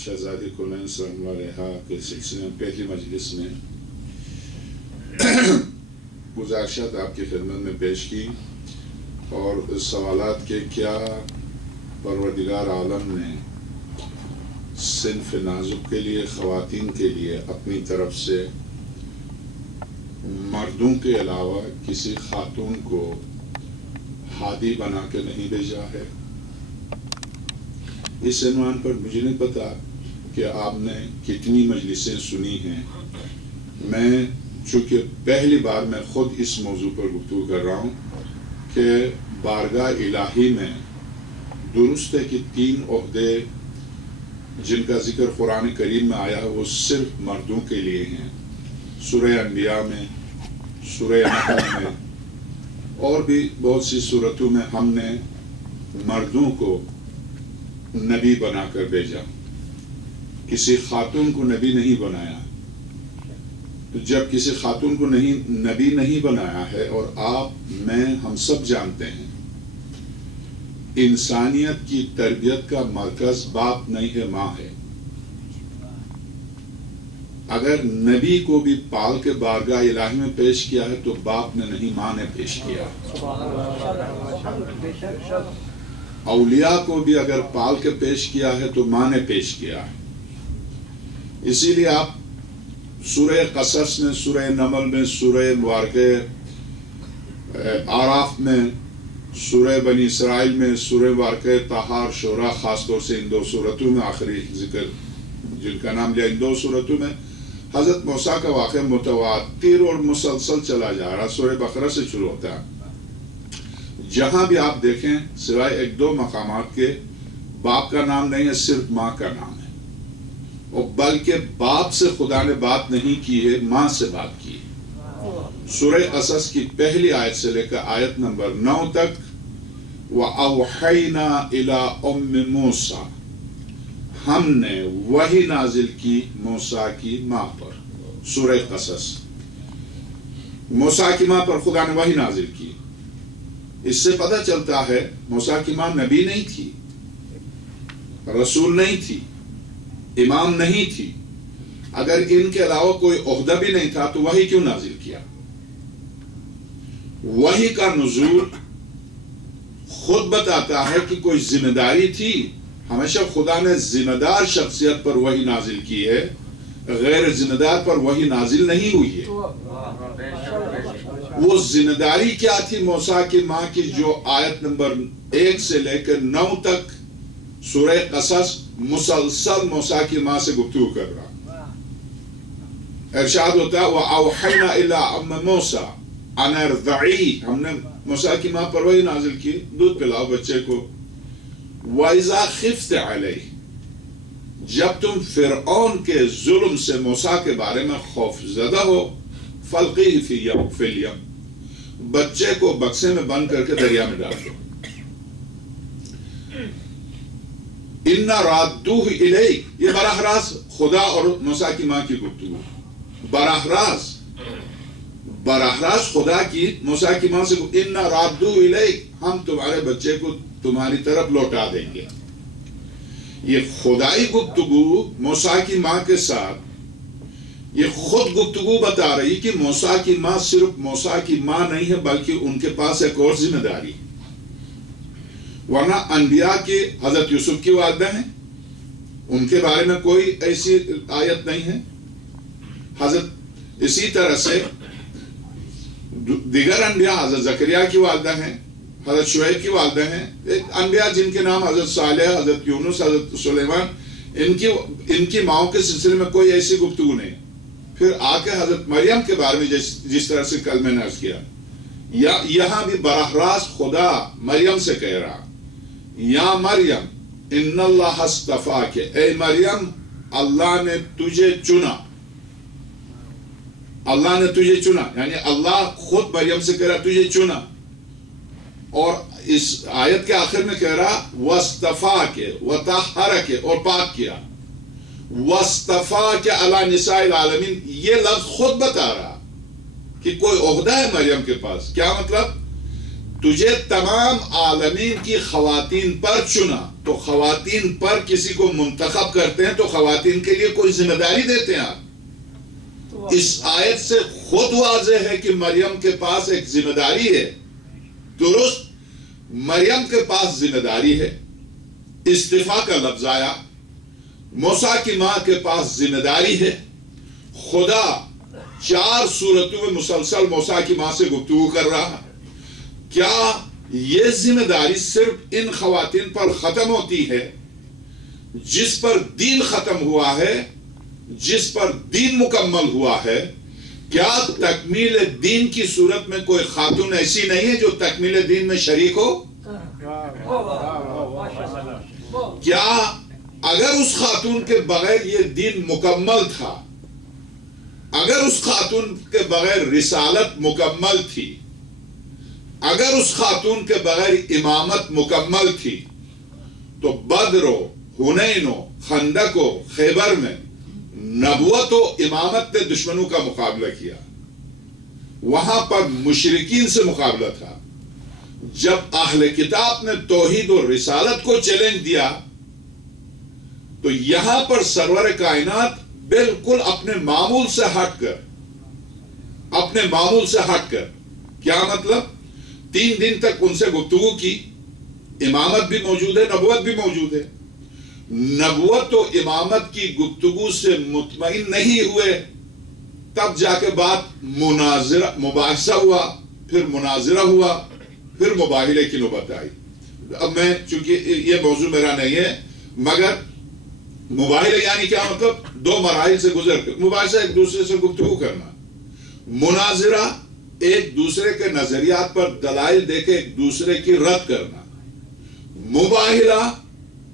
شہزادی کلین سلام علیہ کے سلسلے میں پہلی مجلس میں گزارشات آپ کی خدمت میں پیش کی اور سوالات کے کیا پروردگار عالم نے صنف نازک کے لیے خواتین کے لیے اپنی طرف سے مردوں کے علاوہ کسی خاتون کو ہادی بنا کے نہیں بھیجا ہے۔ اس عنوان پر مجھے نہیں پتا کہ آپ نے کتنی مجلسیں سنی ہیں۔ میں چونکہ پہلی بار میں خود اس موضوع پر گفتگو کر رہا ہوں کہ بارگاہ الہی میں درست ہے کہ 3 عہدے جن کا ذکر قرآن کریم میں آیا وہ صرف مردوں کے لیے ہیں۔ سورہ انبیاء میں، سورہ نحل میں اور بھی بہت سی صورتوں میں ہم نے مردوں کو نبی بنا کر بھیجا، کسی خاتون کو نبی نہیں بنایا۔ تو جب کسی خاتون کو نبی نہیں بنایا ہے، اور آپ میں ہم سب جانتے ہیں انسانیت کی تربیت کا مرکز باپ نہیں ہے، ماں ہے۔ اگر نبی کو بھی پال کے بارگاہ الہی میں پیش کیا ہے تو باپ نے نہیں، ماں نے پیش کیا۔ اولیاء کو بھی اگر پال کے پیش کیا ہے تو ماں نے پیش کیا ہے۔ اسی لیے آپ سورہ قصص میں، سورہ نمل میں، سورہ مبارکہ آراف میں، سورہ بنی اسرائیل میں، سورہ مبارکہ طہار، شورا، خاص طور سے ان 2 صورتوں میں آخری ذکر جن کا نام لیا، ان 2 صورتوں میں حضرت موسیٰ کا واقعہ متواتر اور مسلسل چلا جا رہا۔ سورہ بقرہ سے شروع ہوتا ہے، جہاں بھی آپ دیکھیں سوائے 1-2 مقامات کے باپ کا نام نہیں ہے، صرف ماں کا نام ہے، اور بلکہ باپ سے خدا نے بات نہیں کی ہے، ماں سے بات کی ہے۔ سورہ قصص کی پہلی آیت سے لے کر آیت نمبر 9 تک وَأَوْحَيْنَا إِلَىٰ أُمِّ مُوسَىٰ، ہم نے وحی نازل کی موسیٰ کی ماں پر۔ سورہ قصص موسیٰ کی ماں پر خدا نے وحی نازل کی۔ اس سے پتہ چلتا ہے موسیٰ کی ماں نبی نہیں تھی، رسول نہیں تھی، امام نہیں تھی۔ اگر ان کے علاوہ کوئی عہدہ بھی نہیں تھا تو وحی کیوں نازل کیا؟ وحی کا نزول خود بتاتا ہے کہ کوئی ذمہ داری تھی۔ ہمیشہ خدا نے ذمہ دار شخصیت پر وحی نازل کی ہے، غیر ذمہ دار پر وحی نازل نہیں ہوئی ہے۔ وہ ذمہ داری کیا تھی موسیٰ کی ماں کی، جو آیت نمبر 1 سے لے کر 9 تک سورہ قصص مسلسل موسیٰ کی ماں سے گفتگو کر رہا۔ ارشاد ہوتا ہے وَأَوْحَيْنَا إِلَىٰ أُمِّ مُوسَىٰ أَنْ ارْضِعِيهِ، ہم نے موسیٰ کی ماں پر وحی نازل کی، دودھ پلاؤ بچے کو۔ وَإِذَا خِفْتَ عَلَيْهِ، جب تم فرعون کے ظلم سے موسیٰ کے بارے میں خوف زدہ ہو، فَالْقِهِ فِي الْيَمِّ، بچے کو بکسے میں بند کر کے دریا میں ڈال دو۔ اِنَّ رَادُّوهُ إِلَيْكَ، یہ براہ راست خدا اور موسیٰ کی ماں کی گفتگو، براہ راست خدا کی موسیٰ کی ماں سے اِنَّ رَادُّوهُ إِلَيْكَ، ہم تمہارے بچے کو تمہاری طرف لوٹا دیں گے۔ یہ خدائی گفتگو موسیٰ کی ماں کے ساتھ، یہ خود گفتگو بتا رہی کہ موسیٰ کی ماں صرف موسیٰ کی ماں نہیں ہے، بلکہ ان کے پاس ایک اور ذمہ داری۔ ورنہ انبیاء کی حضرت یوسف کی والدہ ہیں، ان کے بارے میں کوئی ایسی آیت نہیں ہے۔ حضرت اسی طرح سے دیگر انبیاء، حضرت زکریا کی والدہ ہیں، حضرت شعیب کی والدہ ہیں، انبیاء جن کے نام حضرت صالح، حضرت یونس، حضرت سلیمان، ان کی ماؤں کے سلسلے میں کوئی ایسی گفتگو نہیں۔ پھر آ کے حضرت مریم کے بارے میں جس طرح سے کل میں نے عرض کیا، یہاں بھی براہ راست خدا مریم سے کہہ رہا، یا مریم ان اللہ اصطفاک، اے مریم اللہ نے تجھے چنا، اللہ نے تجھے چنا، یعنی اللہ خود مریم سے کہہ رہا تجھے چنا، اور اس آیت کے آخر میں کہہ رہا وَاسْتَفَاكَ وَطَهَّرَكَ، اور پاک کیا، وَاسْتَفَاكَ عَلَى نِسَاءِ الْعَالَمِينَ، یہ لفظ خود بتا رہا کہ کوئی عہدہ ہے مریم کے پاس۔ کیا مطلب؟ تجھے تمام عالمین کی خواتین پر چنا، تو خواتین پر کسی کو منتخب کرتے ہیں تو خواتین کے لیے کوئی ذمہ داری دیتے ہیں آپ؟ اس آیت سے خود واضح ہے کہ مریم کے پاس ایک ذمہ داری ہے. درست، مریم کے پاس ذمہ داری ہے. استفاء کا لفظ آیا. موسیٰ کی ماں کے پاس ذمہ داری ہے. خدا 4 صورتوں میں مسلسل موسیٰ کی ماں سے گفتگو کر رہا ہے. کیا یہ ذمہ داری صرف ان خواتین پر ختم ہوتی ہے جس پر دین ختم ہوا ہے، جس پر دین مکمل ہوا ہے؟ کیا تکمیل دین کی صورت میں کوئی خاتون ایسی نہیں ہے جو تکمیل دین میں شریک ہو؟ کیا اگر اس خاتون کے بغیر یہ دین مکمل تھا، اگر اس خاتون کے بغیر رسالت مکمل تھی، اگر اس خاتون کے بغیر امامت مکمل تھی، تو بدر و حنین و خندق و خیبر میں نبوت و امامت نے دشمنوں کا مقابلہ کیا. وہاں پر مشرکین سے مقابلہ تھا. جب اہل کتاب نے توحید و رسالت کو چیلنج دیا تو یہاں پر سرور کائنات بالکل اپنے معمول سے ہٹ کر کیا مطلب 3 دن تک ان سے گفتگو کی. امامت بھی موجود ہے، نبوت بھی موجود ہے. نبوت و امامت کی گفتگو سے مطمئن نہیں ہوئے، تب جا کے بات مباحثہ ہوا، پھر مناظرہ ہوا، پھر مباہلے کی نوبت آئی. اب میں چونکہ یہ موضوع میرا نہیں ہے، مگر مباہلے یعنی کیا مطلب 2 مراحل سے گزر کر مباحثہ، ایک دوسرے سے گفتگو کرنا. مناظرہ ایک دوسرے کے نظریات پر دلائل دے کے ایک دوسرے کی رد کرنا. مباہلہ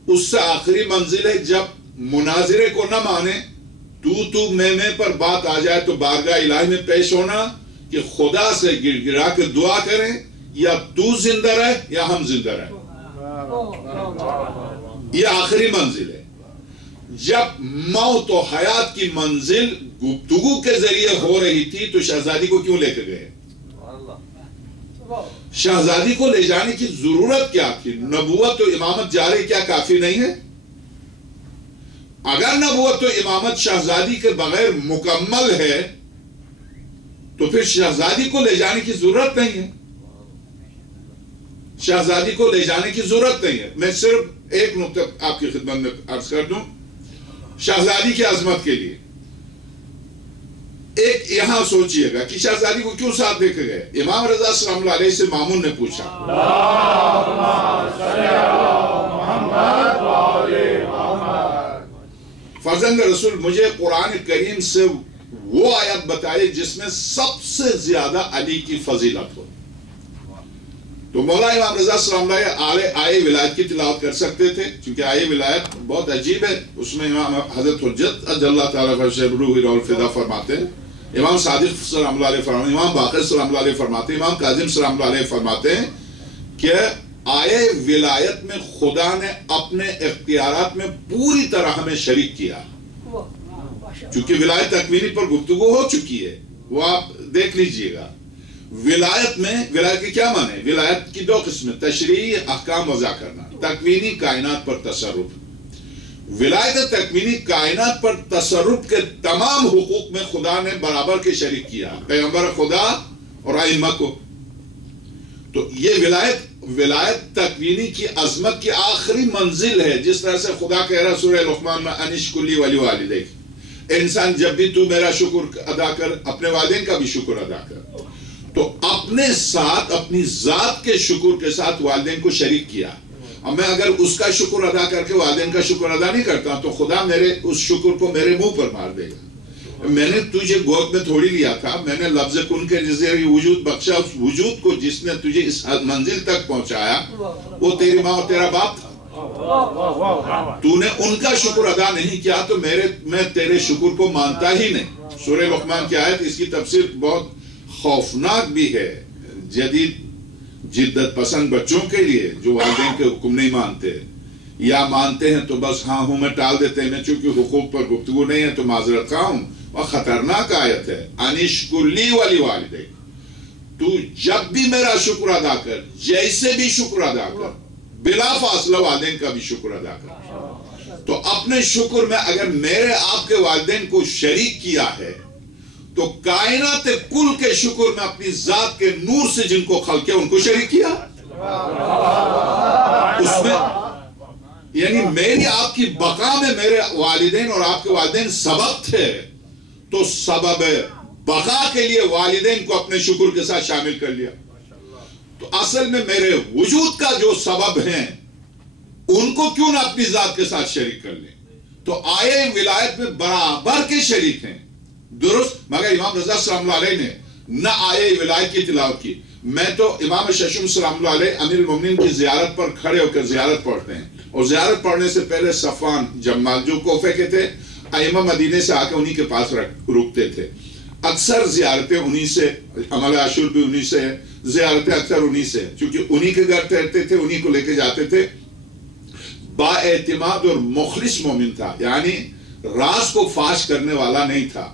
اس سے آخری منزل ہے جب مناظرے کو نہ مانے، تو میں پر بات آ جائے تو بارگاہ الہی میں پیش ہونا کہ خدا سے گر گرا کے دعا کریں، یا تو زندہ رہے یا ہم زندہ رہے. یہ آخری منزل ہے. جب موت و حیات کی منزل گفتگو کے ذریعے ہو رہی تھی تو شہزادی کو کیوں لے کے گئے؟ شہزادی کو لے جانے کی ضرورت کیا تھی؟ نبوت و امامت جاری کیا کافی نہیں ہے؟ اگر نبوت و امامت شہزادی کے بغیر مکمل ہے تو پھر شہزادی کو لے جانے کی ضرورت نہیں ہے. شہزادی کو لے جانے کی ضرورت نہیں ہے. میں صرف ایک نقطہ آپ کی خدمت میں عرض کر دوں شہزادی کی عظمت کے لیے. ایک یہاں سوچئے گا کہ شہزادی کو کیوں ساتھ دے کے گئے؟ امام رضا صلی اللہ علیہ سے مامون نے پوچھا، فرزند رسول مجھے قرآن کریم سے وہ آیت بتائے جس میں سب سے زیادہ علی کی فضیلت ہو. تو مولا امام رضا صلی اللہ علیہ آئے ولایت کی تلاوت کر سکتے تھے، چونکہ آئے ولایت بہت عجیب ہے. اس میں امام حضرت حجت اجل اللہ تعالیٰ روح الفدا فرماتے ہیں، امام صادق صلی اللہ علیہ فرماتے ہیں، امام باقر صلی اللہ علیہ فرماتے ہیں، امام کاظم صلی اللہ علیہ فرماتے ہیں کہ آئے ولایت میں خدا نے اپنے اختیارات میں پوری طرح ہمیں شریک کیا. چونکہ ولایت تکوینی پر گفتگو ہو چکی ہے، وہ آپ دیکھ لیجئے گا. ولایت میں ولایت کی کیا معنی ہے؟ ولایت کی 2 قسمیں، تشریعی احکام وضع کرنا، تکوینی کائنات پر تصرف. ولایت تکوینی کائنات پر تصرف کے تمام حقوق میں خدا نے برابر کے شریک کیا، پیغمبر خدا اور ائمہ کو. تو یہ ولایت تکوینی کی عظمت کی آخری منزل ہے. جس طرح سے خدا کہہ رہا سورہ لقمان میں انشکر لی ولی والدیک، انسان جب بھی تو میرا شکر ادا کر، اپنے والدین کا بھی شکر ادا کر. تو اپنے ساتھ اپنی ذات کے شکر کے ساتھ والدین کو شریک کیا. اب میں اگر اس کا شکر ادا کر کے والدین کا شکر ادا نہیں کرتا تو خدا میرے اس شکر کو میرے منہ پر مار دے گا. میں نے تجھے گود میں تھوڑی لیا تھا، میں نے لفظ کن کے ذریعے وجود بخشا. اس وجود کو جس نے تجھے اس منزل تک پہنچایا وہ تیری ماں اور تیرا باپ تھا. تو نے ان کا شکر ادا نہیں کیا تو میں تیرے شکر کو مانتا ہی نہیں. سورہ لقمان کی آیت، اس کی تفسیر بہت خوفناک بھی ہے جدید جدت پسند بچوں کے لیے جو والدین کے حکم نہیں مانتے، یا مانتے ہیں تو بس ہاں ہوں میں ٹال دیتے ہیں. میں چونکہ حقوق پر گفتگو نہیں ہے تو معذرت خواہ ہوں. اور خطرناک آیت ہے، انشکر لی ولی والدیک، تو جب بھی میرا شکر ادا کر، جیسے بھی شکر ادا کر، بلا فاصلہ والدین کا بھی شکر ادا کر۔ تو اپنے شکر میں اگر میرے آپ کے والدین کو شریک کیا ہے تو کائنات کل کے شکر میں اپنی ذات کے نور سے جن کو خلق کیا ان کو شریک کیا۔ اس میں یعنی میری آپ کی بقا میں میرے والدین اور آپ کے والدین سبب تھے، تو سبب بقا کے لیے والدین کو اپنے شکر کے ساتھ شامل کر لیا۔ تو اصل میں میرے وجود کا جو سبب ہیں ان کو کیوں نہ اپنی ذات کے ساتھ شریک کر لیں؟ تو آئے ولایت میں برابر کے شریک ہیں، درست، مگر امام رضا سلام اللہ علیہ نے نہ آئے ولایت کی تلاوت کی۔ میں تو امام ششم سلام اللہ علیہ امیر المومنین کی زیارت پر کھڑے ہو کر زیارت پڑھتے ہیں، اور زیارت پڑھنے سے پہلے صفوان جمال جو کوفے کے تھے، ائمہ مدینے سے آ کے انہی کے پاس رکتے تھے۔ اکثر زیارتیں انہی سے، عمل عاشور بھی انہی سے، زیارتیں اکثر انہی سے، چونکہ انہی کے گھر ٹھہرتے تھے، انہی کو لے کے جاتے تھے۔ با اعتماد اور مخلص مومن تھا، یعنی راز کو فاش کرنے والا نہیں تھا۔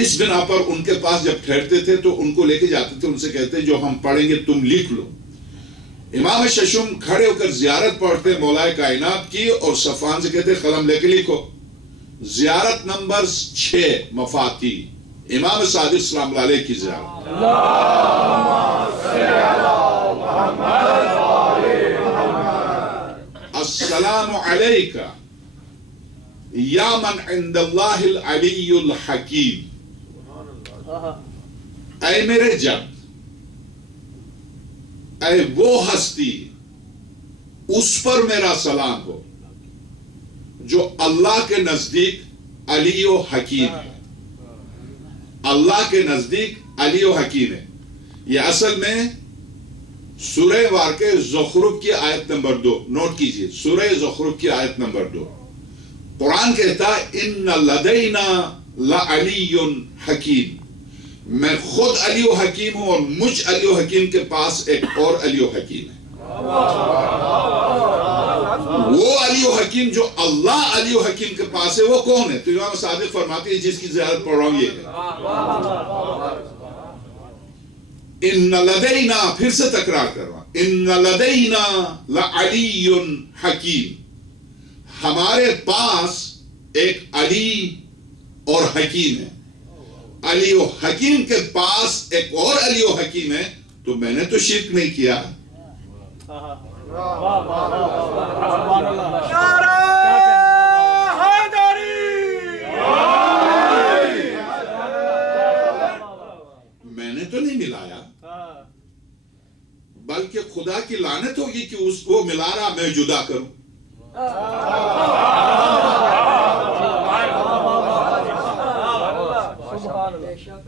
اس بنا پر ان کے پاس جب ٹھہرتے تھے تو ان کو لے کے جاتے تھے، ان سے کہتے جو ہم پڑھیں گے تم لکھ لو۔ امام ششم کھڑے ہو کر زیارت پڑھتے مولا کائنات کی، اور صفوان سے کہتے قلم لے کے لکھو۔ زیارت نمبر 6 مفاتی، امام صادق سلام اللہ علیہ کی زیارت۔ السلام علیکہ یا من عند اللہ العلی الحکیم، اے میرے جد، اے وہ ہستی، اس پر میرا سلام ہو جو اللہ کے نزدیک علی و حکیم ہے۔ اللہ کے نزدیک علی و حکیم ہے۔ یہ اصل میں سورہ واقع زخرف کی آیت نمبر 2، نوٹ کیجئے، سورہ زخرف کی آیت نمبر 2۔ قرآن کہتا ہے ان لدینا لعلی حکیم، میں خود علی و حکیم ہوں، اور مجھ علی و حکیم کے پاس ایک اور علی و حکیم ہے۔ وہ علی و حکیم جو اللہ علی و حکیم کے پاس ہے وہ کون ہے؟ تو امام صادق فرماتے ہیں جس کی زیارت پڑھ رہا ہوں یہ ہے۔ ان لدینا، پھر سے تکرار کر رہا ہوں، ان لدینا لعلی حکیم، ہمارے پاس ایک علی اور حکیم ہے۔ علی و حکیم کے پاس ایک اور علی و حکیم ہے، تو میں نے تو شرک نہیں کیا۔ میں نے تو نہیں ملایا، بلکہ خدا کی لعنت ہوگی کہ اس کو ملا رہا میں جدا کروں۔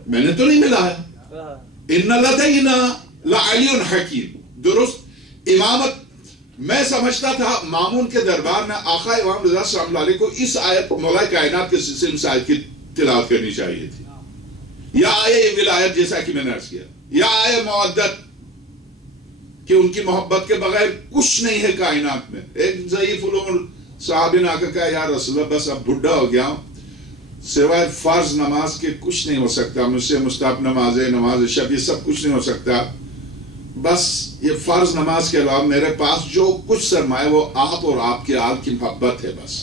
میں نے تو نہیں ملایا۔ ان لدینا لعلی حکیم، درست۔ امامت میں سمجھتا تھا مامون کے دربار میں آقا امام رضا صلی اللہ علیہ کو اس آیت مولا کائنات کے سلسلے میں آیت کی تلاوت کرنی چاہیے تھی، یا آئے ولایت جیسا کہ میں نے عرض کیا، یا آئے مودت کہ ان کی محبت کے بغیر کچھ نہیں ہے کائنات میں۔ ایک ضعیف العمر صحابی نے آ کر کہا یا رسول اللہ بس اب بڈھا ہو گیا ہوں، سوائے فرض نماز کے کچھ نہیں ہو سکتا مجھ سے، مستحب نماز ہے، نماز شب، یہ سب کچھ نہیں ہو سکتا، بس یہ فرض نماز کے علاوہ میرے پاس جو کچھ سرمایہ وہ آپ اور آپ کے آل کی محبت ہے بس۔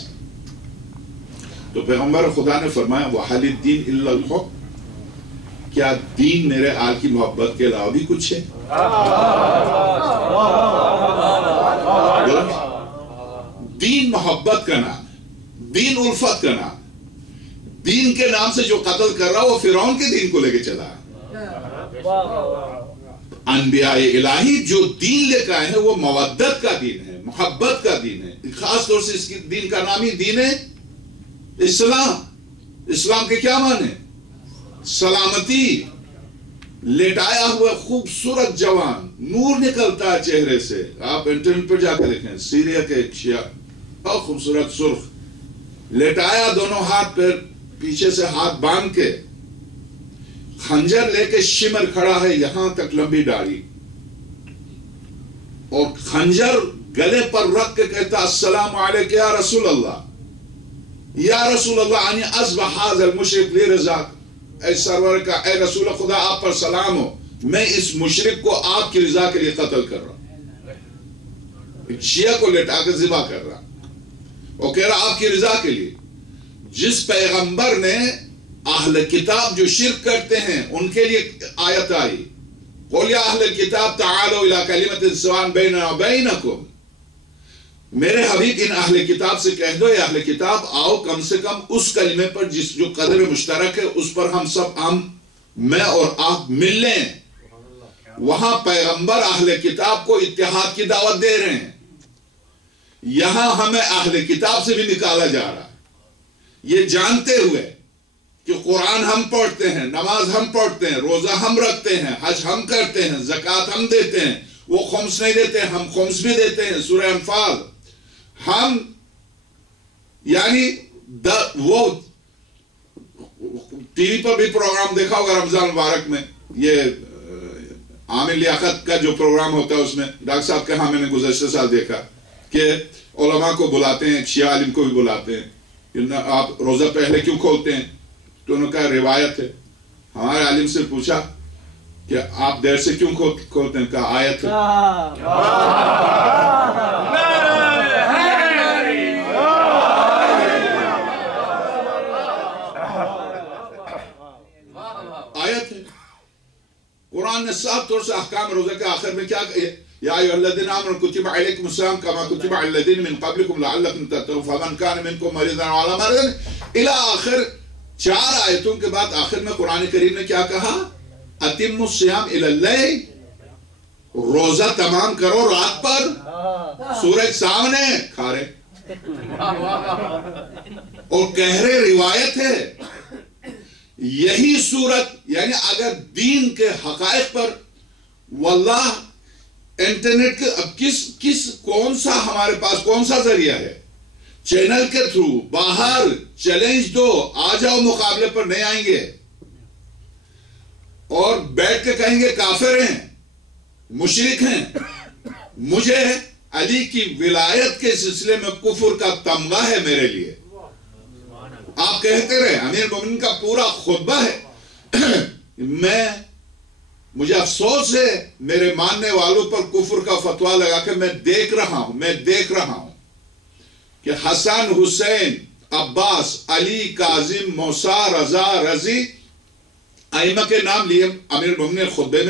تو پیغمبر خدا نے فرمایا وَحَلِ الدِّينِ إِلَّا الْحُبِّ، کیا دین میرے آل کی محبت کے علاوہ بھی کچھ ہے؟ دین محبت کا نام ہے، دین الفت کا نام ہے۔ دین کے نام سے جو قتل کر رہا وہ فرعون کے دین کو لے کے چلا ہے۔ انبیاء الہی جو دین لے کے آئے ہیں وہ مودت کا دین ہے، محبت کا دین ہے۔ خاص طور سے اس کی دین کا نام ہی دین ہے اسلام۔ اسلام کے کیا معنی؟ سلامتی، لیٹایا ہوا خوبصورت جوان، نور نکلتا ہے چہرے سے۔ آپ انٹرنیٹ پر جا کے دیکھیں، سیریا کے ایک شیعہ بہت خوبصورت سرخ، لیٹایا دونوں ہاتھ پہ پیچھے سے ہاتھ باندھ کے، خنجر لے کے شمر کھڑا ہے یہاں تک لمبی داڑھی، اور خنجر گلے پر رکھ کے کہتا السلام علیکم یا رسول اللہ، یا رسول اللہ انی اذبح ھذا المشرک لرضاک، اے سرور کا، اے رسول خدا آپ پر سلام ہو، میں اس مشرک کو آپ کی رضا کے لیے قتل کر رہا ہوں، شیعہ کو لٹا کے ذبح کر رہا، اور کہہ رہا آپ کی رضا کے لیے۔ جس پیغمبر نے اہل کتاب جو شرک کرتے ہیں ان کے لیے آیت آئی، قُلْ يَا أَهْلَ الْكِتَابِ تَعَالَوْا إِلَىٰ كَلِمَةٍ سَوَاءٍ بَيْنَنَا وَبَيْنَكُمْ، میرے حبیب ان اہل کتاب سے کہہ دو، اے اہل کتاب آؤ کم سے کم اس کلمے پر جو قدر مشترک ہے اس پر میں اور آپ مل لیں۔ وہاں پیغمبر اہل کتاب کو اتحاد کی دعوت دے رہے ہیں، یہاں ہمیں اہل کتاب سے بھی نکالا جا رہا ہے، یہ جانتے ہوئے کہ قرآن ہم پڑھتے ہیں، نماز ہم پڑھتے ہیں، روزہ ہم رکھتے ہیں، حج ہم کرتے ہیں، زکوٰۃ ہم دیتے ہیں، وہ خمس نہیں دیتے، ہم خمس بھی دیتے ہیں، سورہ انفال ہم، یعنی وہ ٹی وی پر بھی پروگرام دیکھا ہوگا رمضان مبارک میں، یہ عامر لیاقت کا جو پروگرام ہوتا ہے اس میں ڈاکٹر صاحب کے ہاں میں نے گزشتہ سال دیکھا کہ علماء کو بلاتے ہیں، شیعہ عالم کو بھی بلاتے ہیں، آپ روزہ پہلے کیوں کھولتے ہیں؟ تو انہوں نے کہا روایت ہے۔ ہمارے عالم سے پوچھا کہ آپ دیر سے کیوں کھولتے ہیں؟ کہا آیت ہے۔ آیت ہے، قرآن نے صاف طور سے احکام روزہ کے آخر میں کیا کہا؟ یا ایھا الذین آمنوا کتب علیکم الصیام کما کتب علی الذین من قبلکم لعلکم تتقون فمن کان منکم مریضا او علی مرض الی آخر 4 آیتوں کے بعد آخر میں قرآن کریم نے کیا کہا؟ اتموا الصیام الی اللیل، روزہ تمام کرو رات پر، سورج سامنے کھارے، اور کہہ رہے روایت ہے۔ یہی صورت، یعنی اگر دین کے حقائق پر واللہ انٹرنیٹ کے اب کون سا ہمارے پاس کون سا ذریعہ ہے؟ چینل کے تھرو باہر چیلنج دو، آ جاؤ مقابلے پر، نہیں آئیں گے اور بیٹھ کے کہیں گے کافر ہیں، مشرک ہیں۔ مجھے علی کی ولایت کے سلسلے میں کفر کا تمغہ ہے میرے لیے، آپ کہتے رہے، امیر مومنین کا پورا خطبہ ہے۔ مجھے افسوس ہے میرے ماننے والوں پر کفر کا فتویٰ لگا کے میں دیکھ رہا ہوں کہ حسن، حسین، عباس، علی، کاظم، موسیٰ، رضا، رضی، ائمہ کے نام لیے امیر مومنین خطبے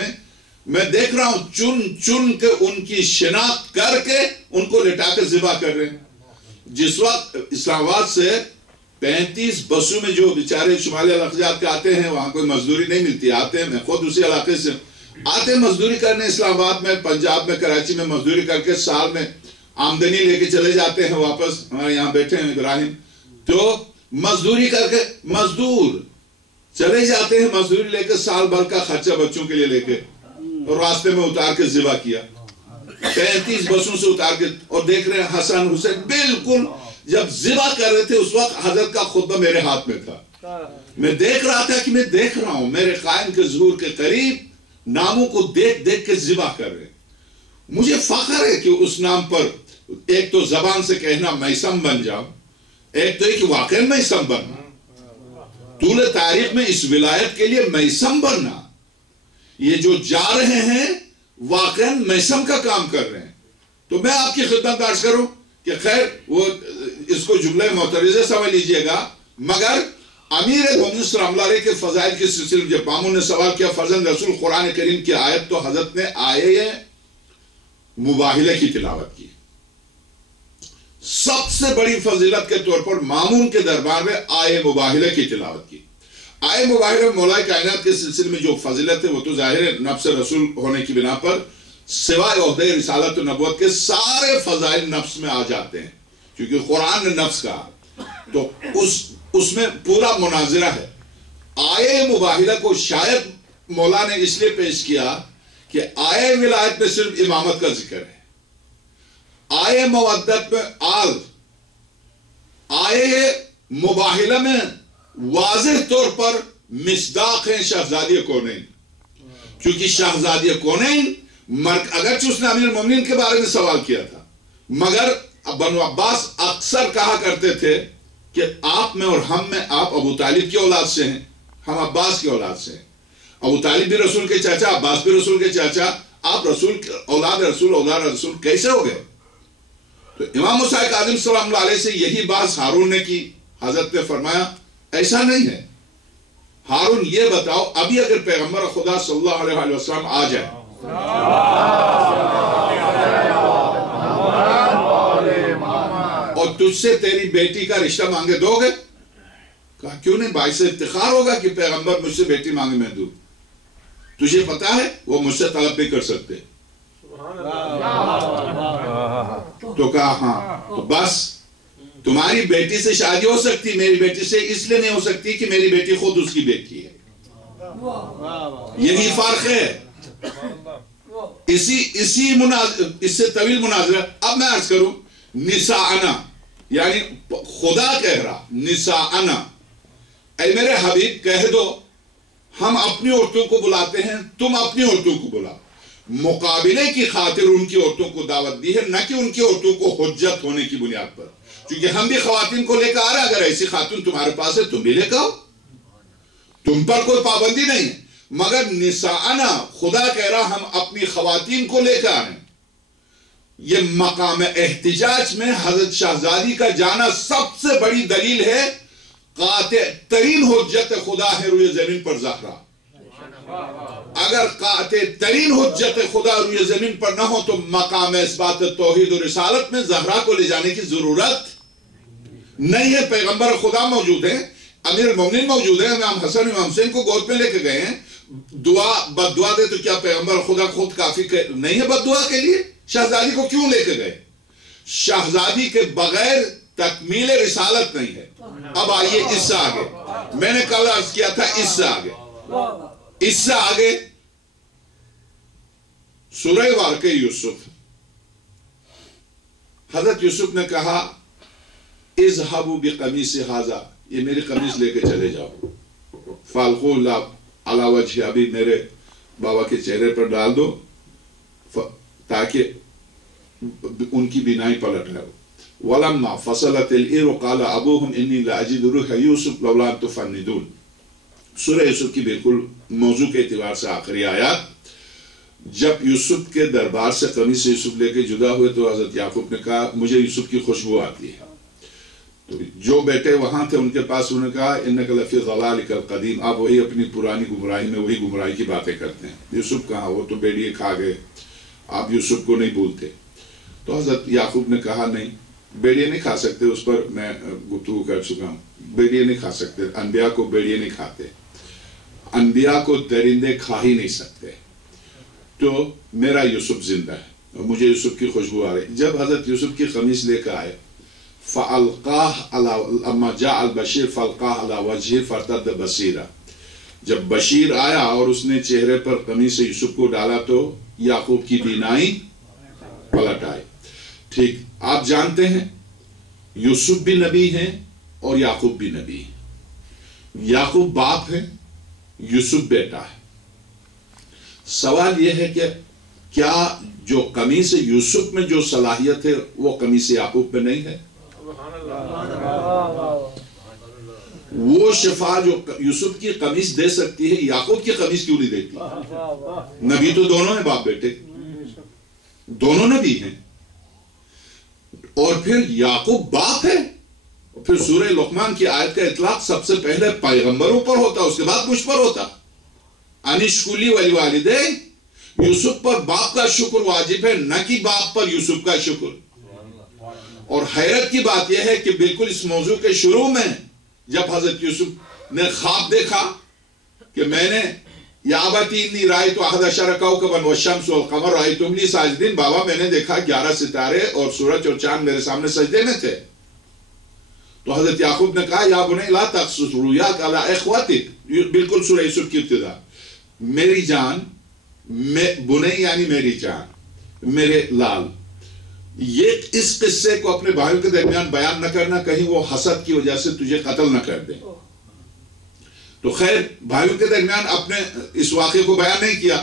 میں دیکھ رہا ہوں، چن کے ان کی شناخت کر کے ان کو لٹا کے ذبح کر رہے ہیں۔ جس وقت اسلام آباد سے 35 بسوں میں جو بیچارے شمالی علاقات کے آتے ہیں، وہاں کوئی مزدوری نہیں ملتی، آتے ہیں، میں خود اسی علاقے سے آتے ہیں مزدوری کرنے، اسلام آباد میں، پنجاب میں، کراچی میں مزدوری کر کے سال میں آمدنی لے کے چلے جاتے ہیں واپس۔ ہمارے یہاں بیٹھے ہیں ابراہیم، تو مزدوری کر کے مزدور چلے جاتے ہیں، مزدوری لے کے سال بھر کا خرچہ بچوں کے لیے لے کے، اور راستے میں اتار کے ذبح کیا 35 بسوں سے اتار کے، اور دیکھ رہے ہیں حسن، حسین، بالکل جب ذبح کر رہے تھے اس وقت حضرت کا خطبہ میرے ہاتھ میں تھا، میں دیکھ رہا تھا کہ میں دیکھ رہا ہوں میرے قائم کے ظہور کے قریب ناموں کو دیکھ کے ذبح کر رہے ہیں۔ مجھے فخر ہے کہ اس نام پر ایک تو زبان سے کہنا میثم بن جاؤ، ایک تو ایک واقعی میثم بننا، طول تاریخ میں اس ولایت کے لیے میثم بننا، یہ جو جا رہے ہیں واقعی میثم کا کام کر رہے ہیں۔ تو میں آپ کی خدمت عرض کروں کہ خیر وہ اس کو جملہ معترضہ سمجھ لیجئے گا، مگر امیر مومنین صلی اللہ علیہ کے فضائل کے سلسلے میں جب مامون نے سوال کیا فرزند رسول قرآن کریم کی آیت، تو حضرت نے آیے مباہلہ کی تلاوت کی۔ سب سے بڑی فضیلت کے طور پر مامون کے دربار میں آیے مباہلہ کی تلاوت کی۔ آیے مباہلہ مولا کائنات کے سلسلے میں جو فضیلت ہے وہ تو ظاہر ہے، نفس رسول ہونے کی بنا پر سوائے عہدہ رسالت و نبوت کے سارے فضائل نفس میں آ جاتے ہیں، کیونکہ قرآن نے نفس کہا، تو اس میں پورا مناظرہ ہے۔ آیے مباہلہ کو شاید مولا نے اس لیے پیش کیا کہ آیے ولایت میں صرف امامت کا ذکر ہے، آیے مودت میں آل، آیے مباہلہ میں واضح طور پر مصداق ہیں شہزادی کونین، کیونکہ شہزادی کونین اگرچہ اس نے امیر المومنین کے بارے میں سوال کیا تھا، مگر بنو عباس اکثر کہا کرتے تھے کہ آپ میں اور ہم میں، آپ ابو طالب کی اولاد سے ہیں، ہم عباس کی اولاد سے ہیں، ابو طالب بھی رسول کے چاچا، عباس بھی رسول کے چاچا، آپ رسول اولاد رسول کیسے ہو گئے؟ تو امام موسیٰ کاظم صلی اللہ علیہ سے یہی بات ہارون نے کی. حضرت نے فرمایا ایسا نہیں ہے، ہارون یہ بتاؤ ابھی اگر پیغمبر خدا صلی اللہ علیہ وسلم آ جائے اور تجھ سے تیری بیٹی کا رشتہ مانگے دو گے؟ کہا کیوں نہیں، باعث افتخار ہوگا کہ پیغمبر مجھ سے بیٹی مانگے میں دوں. تجھے پتا ہے وہ مجھ سے طلب بھی کر سکتے. تو کہا ہاں، تو بس تمہاری بیٹی سے شادی ہو سکتی، میری بیٹی سے اس لیے نہیں ہو سکتی کہ میری بیٹی خود اس کی بیٹی ہے. یہی فرق ہے. اس سے طویل مناظرہ. اب میں عرض کروں، نساءنا یعنی خدا کہہ رہا نساءنا، اے میرے حبیب کہہ دو ہم اپنی عورتوں کو بلاتے ہیں، تم اپنی عورتوں کو بلاؤ. مقابلے کی خاطر ان کی عورتوں کو دعوت دی ہے، نہ کہ ان کی عورتوں کو حجت ہونے کی بنیاد پر. کیونکہ ہم بھی خواتین کو لے کر آ رہے ہیں، اگر ایسی خاتون تمہارے پاس ہے تم بھی لے کر آؤ، تم پر کوئی پابندی نہیں ہے. مگر نساءنا خدا کہہ رہا ہم اپنی خواتین کو لے کر آ رہے ہیں. یہ مقام احتجاج میں حضرت شہزادی کا جانا سب سے بڑی دلیل ہے. قاطع ترین حجت خدا ہے روئے زمین پر زہرا. اگر قاطع ترین حجت خدا روئے زمین پر نہ ہو تو مقام اثبات توحید و رسالت میں زہرا کو لے جانے کی ضرورت نہیں ہے. پیغمبر خدا موجود ہیں، امیر المومنین موجود ہیں، امام حسن امام حسین کو گود میں لے کے گئے ہیں. بد دعا دے تو کیا پیغمبر خدا خود کافی نہیں ہے بد دعا کے لیے؟ شہزادی کو کیوں لے کے گئے؟ شہزادی کے بغیر تکمیل رسالت نہیں ہے. اب آئیے اس سے آگے. میں نے کل عرض کیا تھا اس سے آگے سورہ واقعہ یوسف. حضرت یوسف نے کہا اذهبوا بقمیص ھذا، یہ میری قمیص لے کے چلے جاؤ. فالقوا علی وجہ، ابھی میرے بابا کے چہرے پر ڈال دو تاکہ ان کی بینائی پلٹ ہے. وَلَمَّا فَصَلَتِ الْعِيرُ قَالَ أَبُوهُمْ إِنِّي لَأَجِدُ رِيحَ يُوسُفَ لَوْلَا أَن تُفَنِّدُونِ. سورہ یوسف کی بالکل موضوع کے اعتبار سے آخری آیات. جب یوسف کے دربار سے قمیص یوسف لے کے جدا ہوئے تو حضرت یعقوب نے کہا مجھے یوسف کی خوشبو آتی ہے. تو جو بیٹے وہاں تھے ان کے پاس انہوں نے کہا اِنَّكَ لَفِي ضَلَالِكَ الْقَدِيمِ، آپ وہی اپنی پرانی گمراہی میں وہی گمراہی کی باتیں کرتے ہیں. یوسف کہاں، وہ تو بیڑیے کھا گئے، آپ یوسف کو نہیں بھولتے. تو حضرت یعقوب نے کہا نہیں، بیڑیے نہیں کھا سکتے، اس پر میں گفتگو کر چکا ہوں. بیڑیے نہیں کھا سکتے، انبیاء کو بیڑیے نہیں کھاتے، انبیاء کو درندے کھا ہی نہیں سکتے. تو میرا یوسف زندہ ہے اور مجھے یوسف کی خوشبو آ رہی. جب حضرت یوسف کی قمیص لے کر آئے فَأَلْقَاهُ عَلَى أَمَّا جَاءَ الْبَشِيرُ فَأَلْقَاهُ عَلَى وَجْهِهِ فَارْتَدَّ بَصِيرًا. جب بشیر آیا اور اس نے چہرے پر قمیص یوسف کو ڈالا تو یعقوب کی بینائی پلٹ آئی. ٹھیک، آپ جانتے ہیں یوسف بھی نبی ہیں اور یعقوب بھی نبی ہیں. یعقوب باپ ہے، یوسف بیٹا ہے. سوال یہ ہے کہ کیا جو قمیص یوسف میں جو صلاحیت ہے وہ قمیص یعقوب میں نہیں ہے؟ وہ شفا جو یوسف کی قمیص دے سکتی ہے یعقوب کی قمیص کیوں نہیں دیتی؟ نبی تو دونوں ہیں، باپ بیٹے دونوں نبی ہیں. اور پھر یعقوب باپ ہے. پھر سورہ لقمان کی آیت کا اطلاق سب سے پہلے پیغمبروں پر ہوتا، اس کے بعد مجھ پر ہوتا. انشکلی وَلِوَالِدَيْنِ، یوسف پر باپ کا شکر واجب ہے، نہ کہ باپ پر یوسف کا شکر. اور حیرت کی بات یہ ہے کہ بالکل اس موضوع کے شروع میں جب حضرت یوسف نے خواب دیکھا کہ میں نے یا ابتی انی رأیت احد عشر کوکبا والشمس والقمر رأیتهم لی ساجدین، بابا میں نے دیکھا 11 ستارے اور سورج اور چاند میرے سامنے سجدے میں تھے. تو حضرت یعقوب نے کہا یا بنی لا تقصص رؤیاک علی اخوتک، بالکل سورہ یوسف کی ابتدا. میری جان، بنی یعنی میری جان، میرے لال، یہ اس قصے کو اپنے بھائیوں کے درمیان بیان نہ کرنا، کہیں وہ حسد کی وجہ سے تجھے قتل نہ کر دیں. تو خیر بھائیوں کے درمیان اپنے اس واقعے کو بیان نہیں کیا.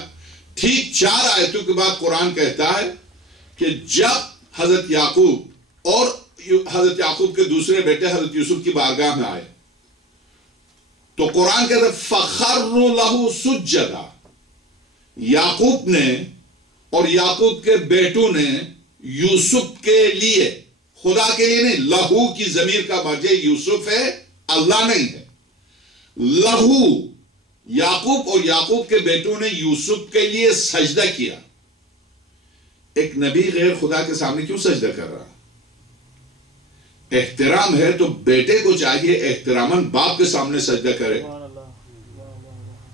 ٹھیک 4 آیتوں کے بعد قرآن کہتا ہے کہ جب حضرت یعقوب اور حضرت یعقوب کے دوسرے بیٹے حضرت یوسف کی بارگاہ میں آئے تو قرآن کہتا ہے فَخَرُّ لَهُ سُجَّدًا، یعقوب نے اور یعقوب کے بیٹوں نے یوسف کے لیے، خدا کے لیے نہیں، لہو کی ضمیر کا مرجع یوسف ہے، اللہ نہیں ہے، لہو یعقوب اور یعقوب کے بیٹوں نے یوسف کے لیے سجدہ کیا۔ ایک نبی غیر خدا کے سامنے کیوں سجدہ کر رہا؟ احترام ہے تو بیٹے کو چاہیے احتراماً باپ کے سامنے سجدہ کرے،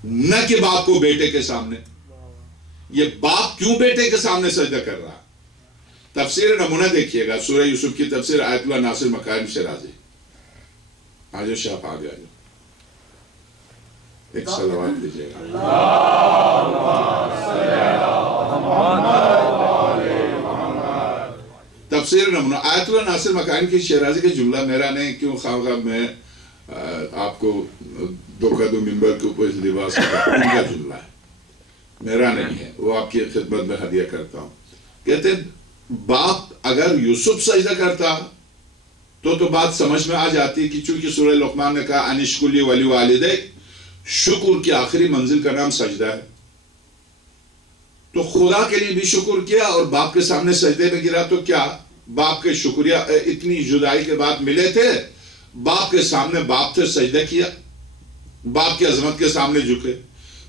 نہ کہ باپ کو بیٹے کے سامنے۔ یہ باپ کیوں بیٹے کے سامنے سجدہ کر رہا؟ تفسیر نمونہ دیکھیے گا، سورہ یوسف کی تفسیر آیت اللہ ناصر مکارم شیرازی۔ آجو شاپ آگے آجو، ایک صلوات دیجئے گا۔ تفسیر نمونہ آیت اللہ ناصر مکارم کی شیرازی کے جملہ میرا نہیں، کیوں خواہ میں آپ کو دھوکہ دو منبر کے اوپر لباس کا، ان کا جملہ ہے، میرا نہیں ہے، وہ آپ کی خدمت میں ہدیہ کرتا ہوں۔ کہتے ہیں باپ اگر یوسف سجدہ کرتا تو بات سمجھ میں آ جاتی کہ چونکہ سورہ لقمان نے کہا انشکلی ولی والدیک، شکر کی آخری منزل کا نام سجدہ ہے، تو خدا کے لیے بھی شکر کیا اور باپ کے سامنے سجدے میں گرا، تو کیا باپ کے شکریہ اتنی جدائی کے بعد ملے تھے، باپ کے سامنے باپ سے سجدہ کیا، باپ کی عظمت کے سامنے جھکے،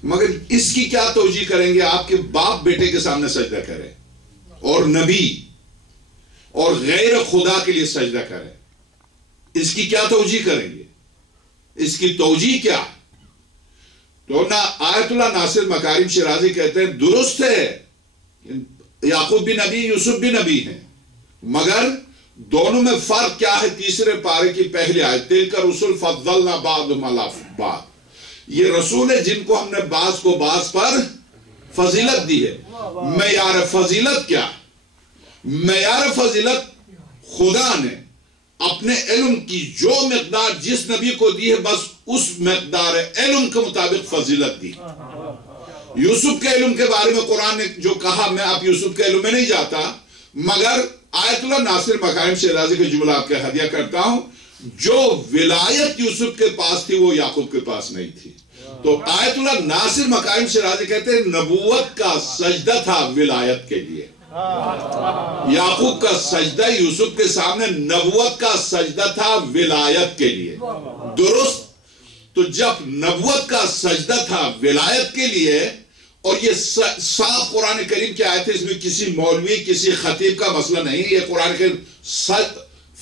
مگر اس کی کیا توجیہ کریں گے آپ کہ باپ بیٹے کے سامنے سجدہ کرے اور نبی اور غیر خدا کے لیے سجدہ کرے؟ اس کی کیا توجیہ کریں گے؟ اس کی توجیہ کیا؟ تو آیت اللہ ناصر مکارم شیرازی کہتے ہیں درست ہے یعقوب بھی نبی، یوسف بھی نبی ہیں، مگر دونوں میں فرق کیا ہے؟ تیسرے پارے کی پہلی آیت، تِلْكَ رُسُلْ فَضَّلْنَا بَعْضُهُمْ عَلَىٰ بَعْضٍ، یہ رسول ہے جن کو ہم نے بعض کو بعض پر فضیلت دی ہے۔ معیار فضیلت کیا؟ معیار فضیلت خدا نے اپنے علم کی جو مقدار جس نبی کو دی ہے بس اس مقدار علم کے مطابق فضیلت دی۔ یوسف کے علم کے بارے میں قرآن نے جو کہا، میں آپ یوسف کے علم میں نہیں جاتا، مگر آیت اللہ ناصر مکارم شیرازی کے جملہ آپ کے ہدیہ کرتا ہوں، جو ولایت یوسف کے پاس تھی وہ یعقوب کے پاس نہیں تھی۔ تو آیت اللہ ناصر مکارم شیرازی کہتے ہیں نبوت کا سجدہ تھا ولایت کے لیے، یعقوب کا سجدہ یوسف کے سامنے نبوت کا سجدہ تھا ولایت کے لیے، درست؟ تو جب نبوت کا سجدہ تھا ولایت کے لیے، اور یہ صاف قرآن کریم کی آیت ہے، اس میں کسی مولوی کسی خطیب کا مسئلہ نہیں، یہ قرآن کریم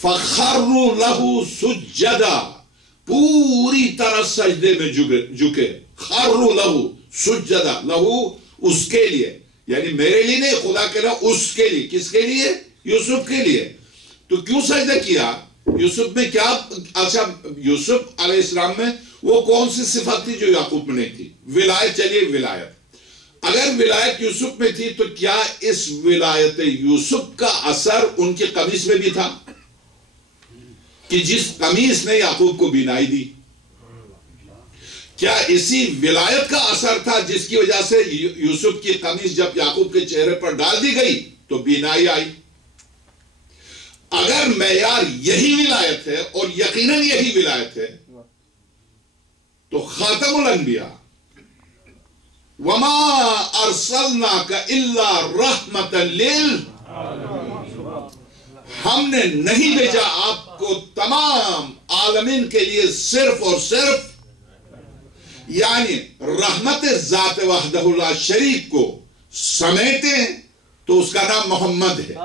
فَخَرُّ لَهُ سُجَّدًا، پوری طرح سجدے میں جھکے، خَرُّ لَهُ سُجَّدًا، لہو اس کے لیے، یعنی میرے لیے نہیں، خدا کے لیے، اس کے لیے، کس کے لیے؟ یوسف کے لیے۔ تو کیوں سجدہ کیا؟ یوسف میں کیا؟ اچھا یوسف علیہ السلام میں وہ کون سی صفت تھی جو یعقوب میں نہیں تھی؟ ولایت، چلیے ولایت، اگر ولایت یوسف میں تھی تو کیا اس ولایت یوسف کا اثر ان کی قمیص میں بھی تھا کہ جس قمیص نے یعقوب کو بینائی دی؟ کیا اسی ولایت کا اثر تھا جس کی وجہ سے یوسف کی قمیص جب یعقوب کے چہرے پر ڈال دی گئی تو بینائی آئی؟ اگر معیار یہی ولایت ہے اور یقیناً یہی ولایت ہے تو خاتم الانبیاء وَمَا أَرْسَلْنَاكَ إِلَّا رَحْمَةً ہم نے نہیں بھیجا آپ کو تمام عالمین کے لیے صرف اور صرف، یعنی رحمت ذات وحدہ لا شریک کو سمیٹیں تو اس کا نام محمد ہے،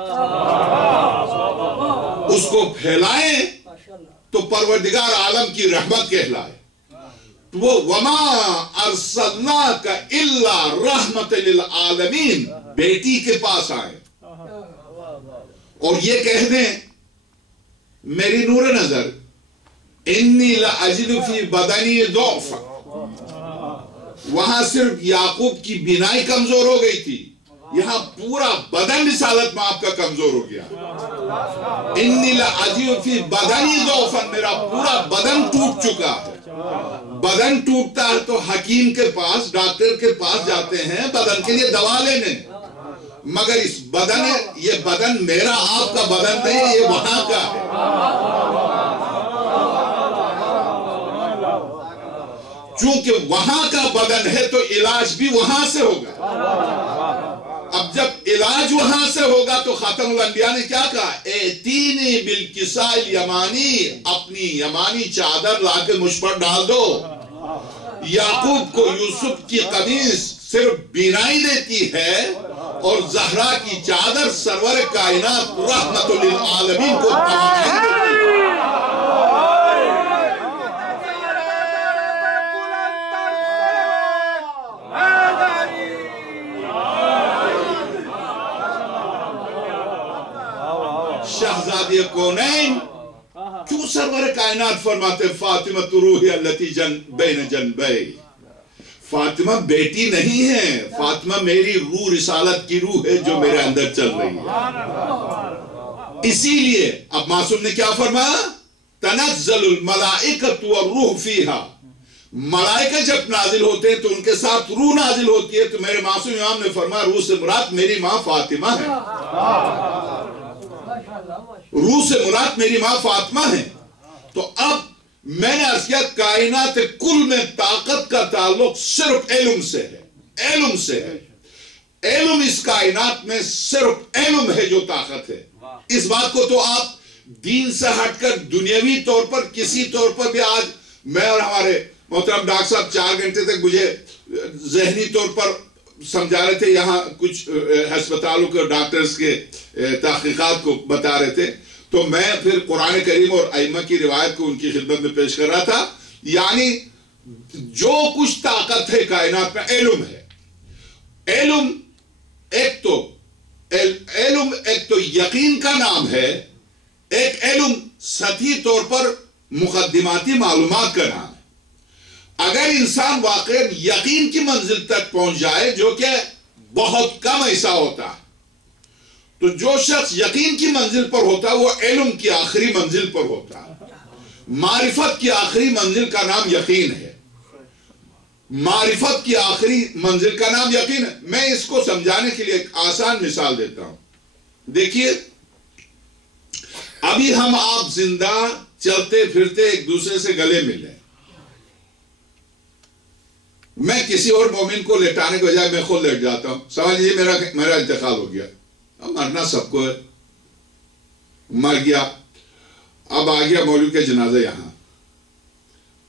اس کو پھیلائیں تو پروردگار عالم کی رحمت کہلائے۔ وہ وَمَا أَرْسَلْنَاكَ إِلَّا رَحْمَةً لِلْعَالَمِينَ بیٹی کے پاس آئے اور یہ کہہ دیں میری نور نظر انی لَأَجِدُ فِي بَدَنِي ضَعْفًا، وہاں صرف یعقوب کی بینائی کمزور ہو گئی تھی، یہاں پورا بدن رسالت میں آپ کا کمزور ہو گیا۔ انی لَأَجِدُ فِي بَدَنِي ضَعْفًا، میرا پورا بدن ٹوٹ چکا ہے۔ بدن ٹوٹتا ہے تو حکیم کے پاس، ڈاکٹر کے پاس جاتے ہیں بدن کے لیے دوا لینے، مگر اس بدن، یہ بدن میرا آپ کا بدن نہیں، یہ وہاں کا ہے۔ چونکہ وہاں کا بدن ہے تو علاج بھی وہاں سے ہوگا. اب جب علاج وہاں سے ہوگا تو خاتم الانبیاء نے کیا کہا؟ ایتینی بالکساء الیمانی، اپنی یمانی چادر لا کے مجھ پر ڈال دو. یعقوب کو یوسف کی قمیص صرف بینائی دیتی ہے اور زہرا کی چادر سرور کائنات رحمت للعالمین کو تمام دیتی ہے. شہزادی کونین کیوں سرور کائنات فرماتے فاطمہ روحی التی بین جنبی؟ فاطمہ بیٹی نہیں ہے، فاطمہ میری روح، رسالت کی روح ہے جو میرے اندر چل رہی ہے. اسی لیے اب معصوم نے کیا فرمایا؟ تنزل الملائکۃ والروح فیہا. ملائکہ جب نازل ہوتے ہیں تو ان کے ساتھ روح نازل ہوتی ہے. تو میرے معصوم امام نے فرمایا روح سے مراد میری ماں فاطمہ ہے. روح سے مراد میری ماں فاطمہ ہے. تو اب میں نے عرض کیا کائنات کل میں طاقت کا تعلق صرف علم سے ہے. علم سے ہے. علم اس کائنات میں صرف علم ہے جو طاقت ہے. اس بات کو تو آپ دین سے ہٹ کر دنیاوی طور پر کسی طور پر بھی آج میں اور ہمارے محترم ڈاکٹر صاحب 4 گھنٹے تک مجھے ذہنی طور پر سمجھا رہے تھے. یہاں کچھ ہسپتالوں کے ڈاکٹرز کے تحقیقات کو بتا رہے تھے. تو میں پھر قرآن کریم اور ائمہ کی روایت کو ان کی خدمت میں پیش کر رہا تھا. یعنی جو کچھ طاقت ہے کائنات میں علم ہے. علم ایک تو یقین کا نام ہے، ایک علم سطحی طور پر مقدماتی معلومات کا نام ہے. اگر انسان واقع یقین کی منزل تک پہنچ جائے جو کہ بہت کم ایسا ہوتا ہے، تو جو شخص یقین کی منزل پر ہوتا ہے وہ علم کی آخری منزل پر ہوتا ہے. معرفت کی آخری منزل کا نام یقین ہے. معرفت کی آخری منزل کا نام یقین ہے. میں اس کو سمجھانے کے لیے ایک آسان مثال دیتا ہوں. دیکھیے ابھی ہم آپ زندہ چلتے پھرتے ایک دوسرے سے گلے ملے. میں کسی اور مومن کو لٹانے کے بجائے میں خود لٹ جاتا ہوں. سمجھ لیجیے میرا انتقال ہو گیا. مرنا سب کو ہے. مر گیا. اب آ گیا مولوی کے جنازہ یہاں.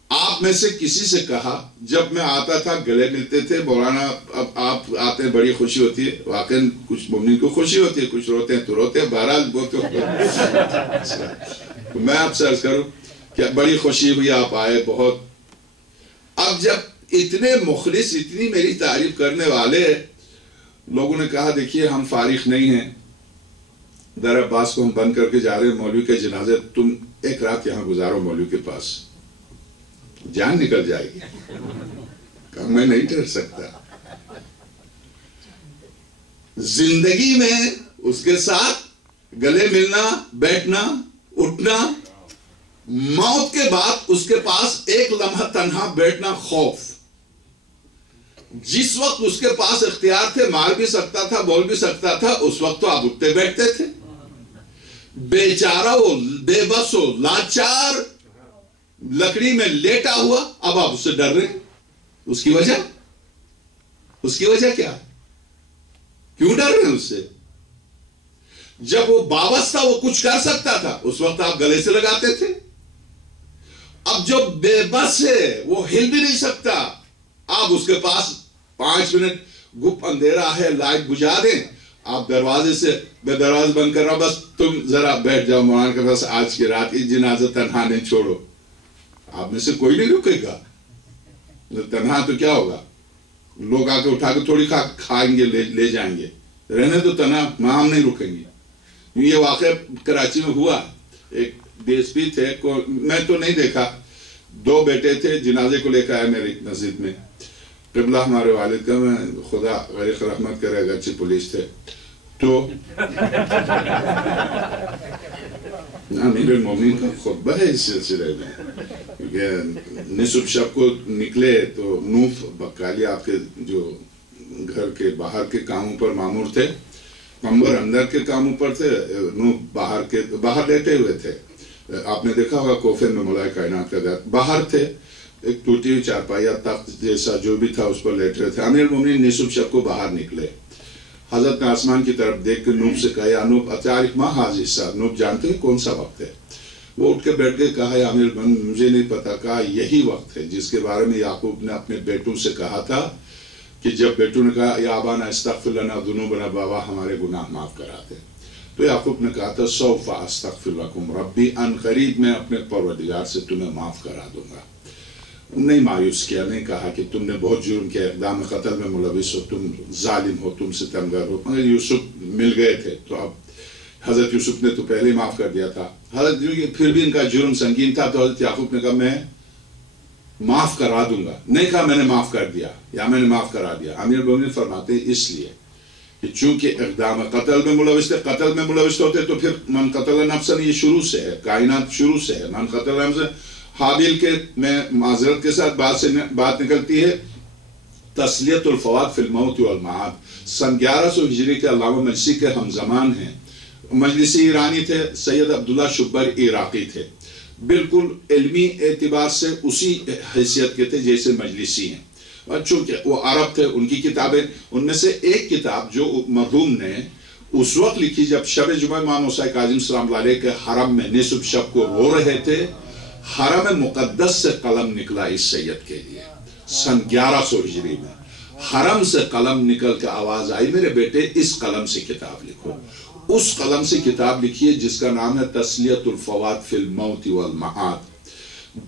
آپ میں سے کسی سے کہا جب میں آتا تھا گلے ملتے تھے مولانا اب آپ آتے ہیں بڑی خوشی ہوتی ہے. واقعی کچھ مومن کو خوشی ہوتی ہے، کچھ روتے ہیں تو روتے ہیں. بہرحال میں آپ سے عرض کروں کہ بڑی خوشی ہوئی آپ آئے بہت. اب جب اتنے مخلص اتنی میری تعریف کرنے والے لوگوں نے کہا دیکھیے ہم فارغ نہیں ہیں، در عباس کو ہم بند کر کے جا رہے ہیں مولوی کے جنازے، تم ایک رات یہاں گزارو مولوی کے پاس، جان نکل جائے گی. کہا میں نہیں ٹھہر سکتا. زندگی میں اس کے ساتھ گلے ملنا، بیٹھنا، اٹھنا، موت کے بعد اس کے پاس ایک لمحہ تنہا بیٹھنا خوف. جس وقت اس کے پاس اختیار تھے مار بھی سکتا تھا بول بھی سکتا تھا، اس وقت تو آپ اٹھتے بیٹھتے تھے. بیچارہ ہو، بے بس ہو، لاچار لکڑی میں لیٹا ہوا، اب آپ اس سے ڈر رہے. اس کی وجہ کیا؟ کیوں ڈر رہے ہیں اس سے؟ جب وہ بابس تھا وہ کچھ کر سکتا تھا، اس وقت آپ گلے سے لگاتے تھے. اب جو بے بس ہے وہ ہل بھی نہیں سکتا، آپ اس کے پاس 5 منٹ گپ اندھیرا ہے لائٹ بجھا دیں، آپ دروازے سے میں دروازہ بند کر رہا ہوں بس تم ذرا بیٹھ جاؤ مولانا کے پاس آج کی رات اس جنازہ تنہا نہیں چھوڑو. آپ میں سے کوئی نہیں رکے گا. تنہا تو کیا ہوگا؟ لوگ آ کے اٹھا کے تھوڑی کھائیں گے لے جائیں گے. رہنے تو تنہا ہم نہیں رکیں گے. یہ واقعہ کراچی میں ہوا. ایک ڈی ایس پی تھے، میں تو نہیں دیکھا، 2 بیٹے تھے، جنازے کو لے کے آئے میری مسجد میں. قبلہ ہمارے والد کا، میں خدا غریق رحمت کرے اگرچہ پولیس تھے، تو امیر المومنین کا خطبہ ہے اس سلسلے میں، کیونکہ نصف شب کو نکلے تو نوف بقالی آپ کے جو گھر کے باہر کے کاموں پر معمور تھے، قمبر اندر کے کاموں پر تھے، نوف باہر لیٹے ہوئے تھے. آپ نے دیکھا ہوگا کوفے میں مولائے کائنات کا گھر باہر تھے. ایک ٹوٹی ہوئی چارپائی یا تخت جیسا جو بھی تھا اس پر لیٹ رہے تھے. امیر المومنین نصف شب کو باہر نکلے. حضرت نے آسمان کی طرف دیکھ کر نوح سے کہا یا نوح اتعرف ما هذه الساعة، نوح جانتے ہیں کون سا وقت ہے؟ وہ اٹھ کے بیٹھ کے کہا یا امیر المومنین مجھے نہیں پتا. کہا یہی وقت ہے جس کے بارے میں یعقوب نے اپنے بیٹوں سے کہا تھا کہ جب بیٹوں نے کہا یا ابانا استغفر لنا ذنوبنا، بابا ہمارے گناہ معاف کرا دے. تو یعقوب نے کہا تھا سوف استغفر لکم ربی، ان قریب میں اپنے پروردگار سے تمہیں معاف کرا دوں گا. نہیں مایوس کیا، نہیں کہا کہ تم نے بہت جرم کیا، اقدام قتل میں ملوث ہو، تم ظالم ہو، تم ستمگر ہو. مگر یوسف مل گئے تھے تو اب حضرت یوسف نے تو پہلے ہی معاف کر دیا تھا. حضرت پھر بھی ان کا جرم سنگین تھا تو حضرت یعقوب نے کہا میں معاف کرا دوں گا. نہیں کہا میں نے معاف کر دیا یا میں نے معاف کرا دیا. امیر المومنین فرماتے ہیں اس لیے کہ چونکہ اقدام قتل میں ملوث تھے، قتل میں ملوث ہوتے تو پھر من قتل نفسا یہ شروع سے ہے، کائنات شروع سے ہے. من قتل نفسا حابیل کے میں معذرت کے ساتھ بات نکلتی ہے تسلیت الفوات فی الموت والمعاد. سن 1100 ہجری کے علامہ مجلسی کے ہم زمان ہیں. مجلسی ایرانی تھے، سید عبداللہ شبر عراقی تھے. بالکل علمی اعتبار سے اسی حیثیت کے تھے جیسے مجلسی ہیں. اور چونکہ وہ عرب تھے، ان کی کتابیں، ان میں سے ایک کتاب جو مرحوم نے اس وقت لکھی جب شب جمعہ امام موسیٰ کاظم السلام اللہ علیہ کے حرم میں نصف شب کو رو رہے تھے. حرم مقدس سے قلم نکلا اس سید کے لیے سن 1100 ہجری میں. حرم سے قلم نکل کے آواز آئی میرے بیٹے اس قلم سے کتاب لکھو. اس قلم سے کتاب لکھی ہے جس کا نام ہے تسلیت الفوات فی الموت والمعاد،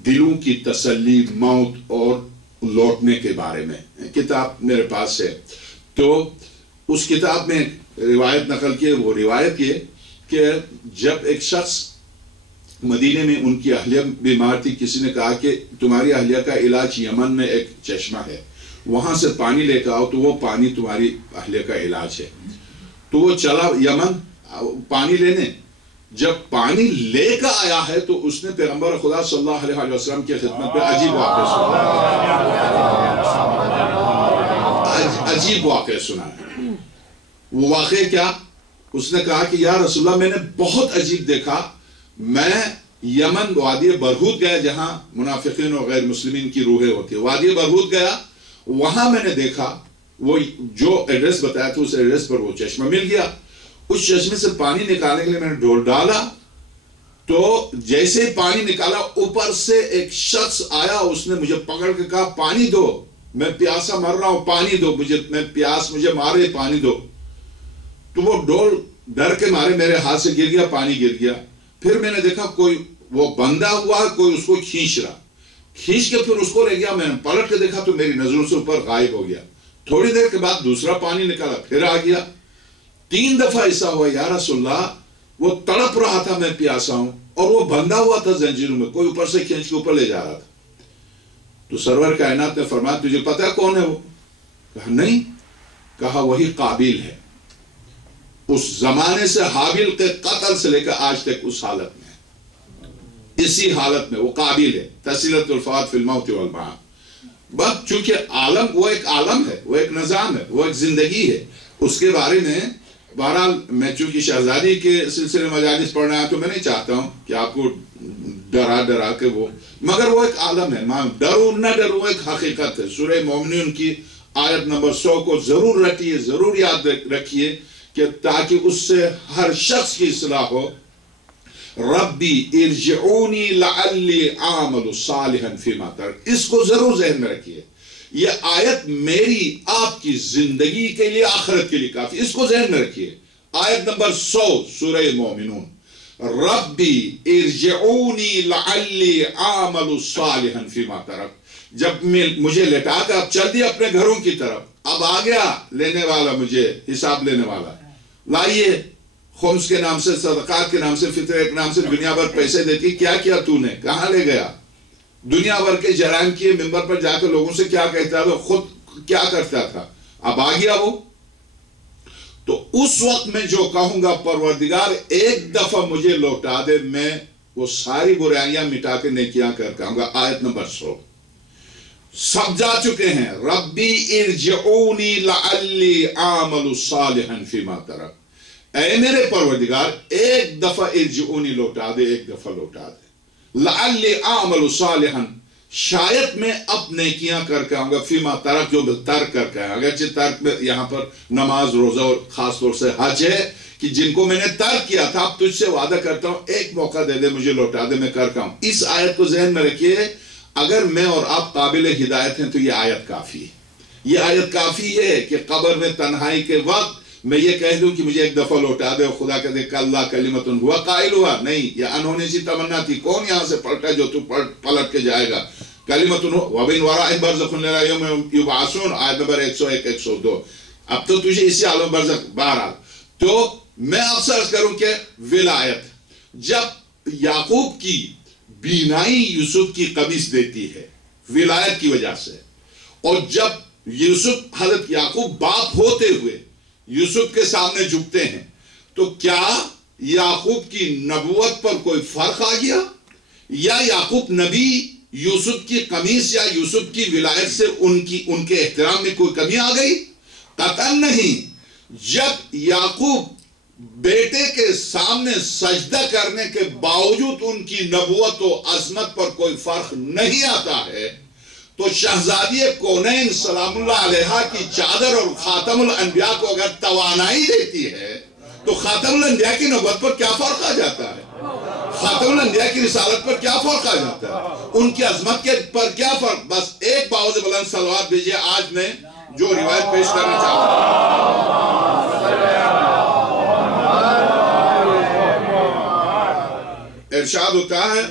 دلوں کی تسلی موت اور لوٹنے کے بارے میں. کتاب میرے پاس ہے. تو اس کتاب میں روایت نقل کی، وہ روایت یہ کہ جب ایک شخص مدینے میں ان کی اہلیہ بیمار تھی، کسی نے کہا کہ تمہاری اہلیہ کا علاج یمن میں ایک چشمہ ہے، وہاں سے پانی لے کے آؤ تو وہ پانی تمہاری اہلیہ کا علاج ہے. تو وہ چلا یمن پانی لینے. جب پانی لے کر آیا ہے تو اس نے پیغمبر خدا صلی اللہ علیہ وسلم کی خدمت پہ عجیب واقعہ سنا. عجیب واقعہ سنا ہے. وہ واقعہ کیا؟ اس نے کہا کہ یا رسول اللہ میں نے بہت عجیب دیکھا. میں یمن وادی برہوت گیا جہاں منافقین اور غیر مسلمین کی روحیں ہوتی ہیں. وادی برہوت گیا، وہاں میں نے دیکھا وہ جو ایڈریس بتایا تھا اس ایڈریس پر وہ چشمہ مل گیا. اس چشمے سے پانی نکالنے کے لیے میں نے ڈول ڈالا تو جیسے پانی نکالا اوپر سے ایک شخص آیا، اس نے مجھے پکڑ کے کہا پانی دو، میں پیاسا مر رہا ہوں، پانی دو مجھے، میں پیاس مجھے مارے، پانی دو. تو وہ ڈول ڈر کے مارے میرے ہاتھ سے گر گیا، پانی گر گیا. پھر میں نے دیکھا کوئی وہ بندہ ہوا ہے، کوئی اس کو کھینچ رہا، کھینچ کے پھر اس کو لے گیا. میں نے پلٹ کے دیکھا تو میری نظروں سے اوپر غائب ہو گیا. تھوڑی دیر کے بعد دوسرا پانی نکالا، پھر آ گیا. 3 دفعہ ایسا ہوا یا رسول اللہ وہ تڑپ رہا تھا میں پیاسا ہوں اور وہ بندہ ہوا تھا زنجیروں میں، کوئی اوپر سے کھینچ کے اوپر لے جا رہا تھا. تو سرور کائنات نے فرمایا تجھے پتہ ہے کون ہے وہ؟ کہا نہیں. کہا وہی قابیل ہے. اس زمانے سے حابیل کے قتل سے لے کر آج تک اس حالت میں ہے، اسی حالت میں وہ قابیل ہے. تسلیت الفوات فی الموت والمعاد. بس چونکہ عالم وہ ایک عالم ہے، وہ ایک نظام ہے، وہ ایک زندگی ہے. اس کے بارے میں بہرحال میں چونکہ شہزادی کے سلسلے مجالس پڑھنا ہے تو میں نہیں چاہتا ہوں کہ آپ کو ڈرا کے وہ، مگر وہ ایک عالم ہے. ڈرو نہ ڈرو ایک حقیقت ہے. سورہ مومنون کی آیت نمبر 100 کو ضرور رٹیے، ضرور یاد رکھیے کہ تاکہ اس سے ہر شخص کی اصلاح ہو. ربی ارجعونی لعلی اعمل صالحا فیما ترک، اس کو ضرور ذہن میں رکھیے. یہ آیت میری آپ کی زندگی کے لیے، آخرت کے لیے کافی، اس کو ذہن میں رکھیے. آیت نمبر 100 سورہ مومنون، ربی ارجعونی لعلی اعمل صالحا فیما ترک. جب مجھے لٹا کر اب چل دیا اپنے گھروں کی طرف، اب آ گیا لینے والا، مجھے حساب لینے والا. لائیے خمس کے نام سے، صدقات کے نام سے، فطرے کے نام سے دنیا بھر پیسے دیتی. کیا کیا تو نے؟ کہاں لے گیا؟ دنیا بھر کے جرائم کیے، منبر پر جا کے لوگوں سے کیا کہتا تھا، خود کیا کرتا تھا. اب آ گیا وہ. تو اس وقت میں جو کہوں گا پروردگار ایک دفعہ مجھے لوٹا دے، میں وہ ساری برائیاں مٹا کے نیکیاں کر کہوں گا. آیت نمبر 100 سب جا چکے ہیں. ربی ارجعونی لعلی اعمل صالحا فیما ترک. اے میرے پروردگار ایک دفعہ ارجعونی لوٹا دے، ایک دفعہ لوٹا دے. لعلی اعمل صالحا، شاید میں اب نیکیاں کر کے آؤں گا، فیما ترک، جو ترک کر کے، اگرچہ ترک میں یہاں پر نماز، روزہ اور خاص طور سے حج ہے کہ جن کو میں نے ترک کیا تھا، اب تجھ سے وعدہ کرتا ہوں ایک موقع دے دے، مجھے لوٹا دے، میں کر کے آؤں۔ اس آیت کو ذہن میں رکھیے، اگر میں اور آپ قابل ہدایت ہیں تو یہ آیت کافی ہے۔ یہ آیت کافی ہے کہ قبر میں تنہائی کے وقت میں یہ کہہ دوں کہ مجھے ایک دفعہ لوٹا دے، اور خدا کہتے کہ اللہ کلمۃ ہوا قائل ہوا، نہیں، یہ انہونی سی تمنا تھی، کون یہاں سے پلٹا جو تو پلٹ کے جائے گا، کلمۃ وَبِنْ وَرَائِهِمْ بَرْزَخٌ إِلَىٰ يَوْمِ يُبْعَثُونَ، آیت نمبر 101 102۔ اب تو تجھے اسی عالم برزخ بہرحال۔ تو میں اب سے عرض کروں کہ ولایت، جب یعقوب کی بینائی یوسف کی قمیص دیتی ہے ولایت کی وجہ سے، اور جب یوسف حضرت یعقوب باپ ہوتے ہوئے یوسف کے سامنے جھکتے ہیں، تو کیا یعقوب کی نبوت پر کوئی فرق آ گیا، یا یعقوب نبی یوسف کی قمیص یا یوسف کی ولایت سے ان کے احترام میں کوئی کمی آ گئی؟ قطعاً نہیں۔ جب یعقوب بیٹے کے سامنے سجدہ کرنے کے باوجود ان کی نبوت و عظمت پر کوئی فرق نہیں آتا ہے، تو شہزادی کونین سلام اللہ علیہ کی چادر اور خاتم الانبیاء کو اگر توانائی دیتی ہے تو خاتم الانبیاء کی نبوت پر کیا فرق آ جاتا ہے؟ خاتم الانبیاء کی رسالت پر کیا فرق آ جاتا ہے؟ ان کی عظمت کے پر کیا فرق؟ بس ایک باوز بلند صلوات بھیجئے آج میں جو روایت پیش کرنا چاہتا ہوں۔ ارشاد ہوتا ہے،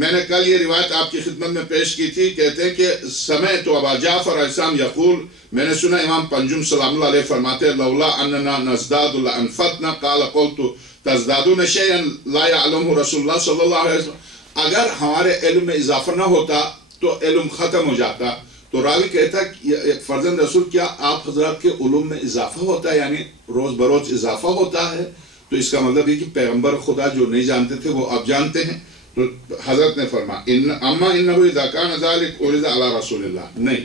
میں نے کل یہ روایت آپ کی خدمت میں پیش کی تھی، کہتے ہیں کہ سمعت ابا جعفر علیہ السلام یقول، میں نے سنا امام پنجم سلام اللہ علیہ فرماتے لولا اننا نزداد لانفتنا قال قلت تزدادون شیئا لا يعلمه رسول اللہ صلی اللہ علیہ وسلم، اگر ہمارے علم میں اضافہ نہ ہوتا تو علم ختم ہو جاتا۔ تو راوی کہتا کہ فرزند رسول کیا آپ حضرات کے علوم میں اضافہ ہوتا ہے، یعنی روز بروز اضافہ ہوتا ہے؟ تو اس کا مطلب یہ کہ پیغمبر خدا جو نہیں جانتے تھے وہ اب جانتے ہیں۔ تو حضرت نے فرمایا اما انہ اذا کان ذلک عرض علی رسول اللہ، نہیں،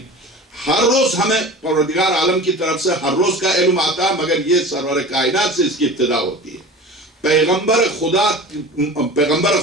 ہر روز ہمیں پروردگار عالم کی طرف سے ہر روز کا علم آتا ہے، مگر یہ سرور کائنات سے اس کی ابتدا ہوتی ہے۔ پیغمبر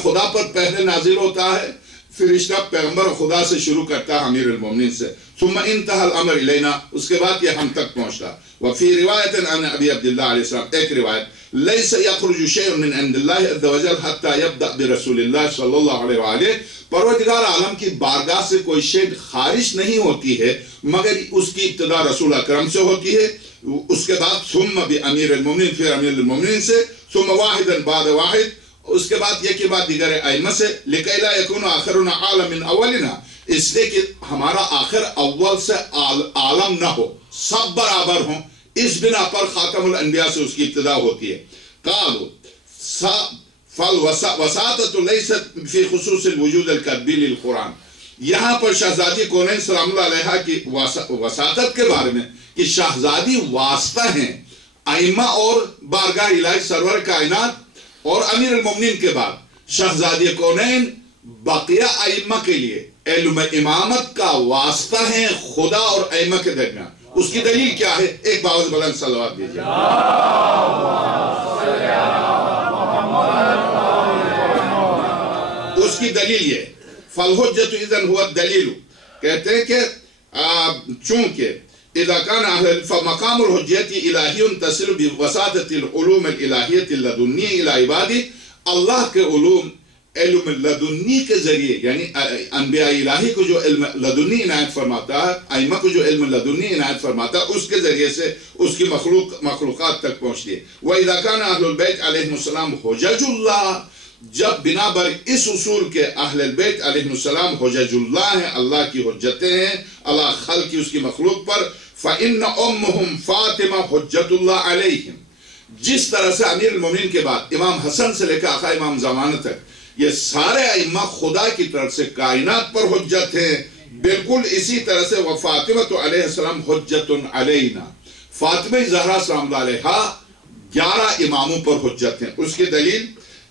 خدا پر پہلے نازل ہوتا ہے، فرشتہ پیغمبر خدا سے شروع کرتا ہے امیر المومنین سے، ثم انتہى الامر الینا، اس کے بعد یہ ہم تک پہنچتا۔ وفی روایت عن ابی عبداللہ علیہ السلام، ایک روایت، لیس یخرج شیء من عند اللہ عز وجل حتی یبدأ برسول اللہ صلی اللہ علیہ وآلہ، پروردگار عالم کی بارگاہ سے کوئی شیء خارج نہیں ہوتی ہے مگر اس کی ابتدا رسول اکرم سے ہوتی ہے، اس کے بعد ثم بامیر المومنین، پھر امیر المومنین سے، ثم واحدا بعد واحد، اس کے بعد یہ کے بعد دیگر ائمہ سے، لکی لا یکون آخرنا عالم من اولنا، اس لئے کہ ہمارا آخر اول سے عالم نہ ہو، سب برابر ہوں، اس بنا پر خاتم الانبیاء سے اس کی ابتدا ہوتی ہے۔ قالوا فالوساطة لیست فی خصوص الوجود القطبی للقرآن، یہاں پر شہزادی کونین سلام اللہ علیہ کی وساطت کے بارے میں کہ شہزادی واسطہ ہیں ائمہ اور بارگاہ الہی سرور کائنات اور امیر المومنین کے بعد، شہزادی کونین بقیہ ائمہ کے لیے علم امامت کا واسطہ ہیں خدا اور ائمہ کے درمیان۔ اس کی دلیل کیا ہے؟ ایک باوز بلند صلوات دیجئے۔ اس کی دلیل یہ، فالحجت اذن ہوا الدلیل، کہتے ہیں کہ چونکہ اذا کان اہل فمقام الحجیت الہی تصل بوساطت العلوم الالہیت اللدنی الی عبادی، اللہ کے علوم علم لدنی کے ذریعے، یعنی انبیاء الہی کو جو علم لدنی عنایت فرماتا ہے، ائمہ کو جو علم لدنی عنایت فرماتا ہے، اس کے ذریعے سے اس کی مخلوقات تک پہنچتی ہے۔ وَإِذَا كَانَ أَهْلُ الْبَيْتِ عَلَيْهِمُ السَّلَامُ حُجَجُ اللَّهِ، جب بنا بر اس اصول کے اہل البیت علیہ السلام حجج اللہ ہیں، اللہ کی حجتیں ہیں اللہ خلق کی اس کی مخلوق پر، فَإِنَّ أُمُّهُمْ فَاطِمَةُ حُجَّةُ اللَّهِ عَلَيْهِمْ، جس طرح سے امیر المومنین کے بعد امام حسن سے لے کر آقا امام زمانہ تک یہ سارے ائمہ خدا کی طرف سے کائنات پر حجت ہیں، بالکل اسی طرح سے وفاطمہ علیہ السلام حجت علینا، فاطمہ زہرا سلام اللہ علیہ 11 اماموں پر حجت ہیں۔ اس کی دلیل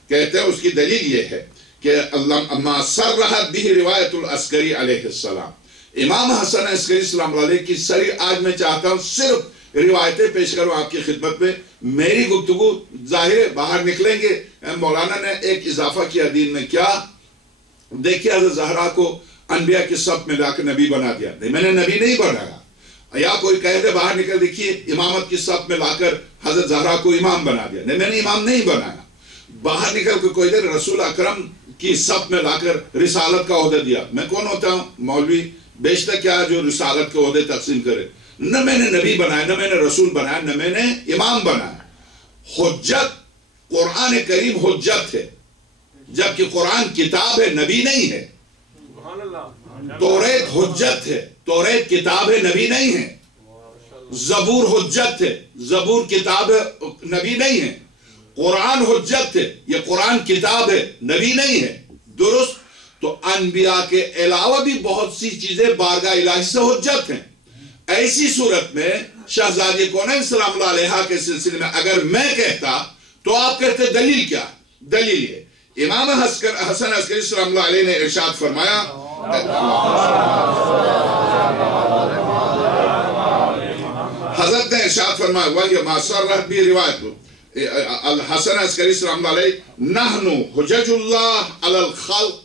کہتے ہیں، اس کی دلیل یہ ہے کہ اما صرحت بھی روایت العسکری علیہ السلام، امام حسن عسکری سلام اللہ علیہ کی سری آج میں چاہتا ہوں صرف روایتیں پیش کروں آپ کی خدمت میں، میری گفتگو ظاہر باہر نکلیں گے۔ مولانا نے ایک اضافہ کیا دین میں، کیا دیکھیے حضرت زہرا کو انبیاء کی صف میں لا کر نبی بنا دیا. نہیں، میں نے نبی نہیں بنایا. یا کوئی کہہ دے باہر نکل دیکھیے امامت کی صف میں لا کر حضرت زہرا کو امام بنا دیا. نہیں، میں نے امام نہیں بنایا. باہر نکل کے کوئی دے رسول اکرم کی صف میں لا کر رسالت کا عہدہ دیا. میں کون ہوتا ہوں؟ مولوی بیشتر کیا جو رسالت کے عہدے تقسیم کرے. نہ میں نے نبی بنایا، نہ میں نے رسول بنایا، نہ میں نے امام بنایا. حجت، قرآن کریم حجت ہے، جبکہ قرآن کتاب ہے، نبی نہیں ہے. توریت حجت ہے، توریت کتاب ہے، نبی نہیں ہے. زبور حجت ہے، زبور کتاب ہے، نبی نہیں ہے. قرآن حجت ہے، یہ قرآن کتاب ہے، نبی نہیں ہے. درست. تو انبیاء کے علاوہ بھی بہت سی چیزیں بارگاہ الہی سے حجت ہیں. ایسی صورت میں شہزادی کونین سلام اللہ علیہ کے سلسلے میں اگر میں کہتا تو آپ کہتے دلیل کیا؟ دلیل یہ امام حسن عسکری سلام اللہ علیہ نے ارشاد فرمایا، حضرت نے ارشاد فرمایا وَهِيَ مَا صَرَّحَتْ بِهِ رِوَایَتُ الحسن عسکری سلام اللہ علیہ، نَحْنُ حُجَجُ اللَّهِ عَلَى الْخَلْقِ،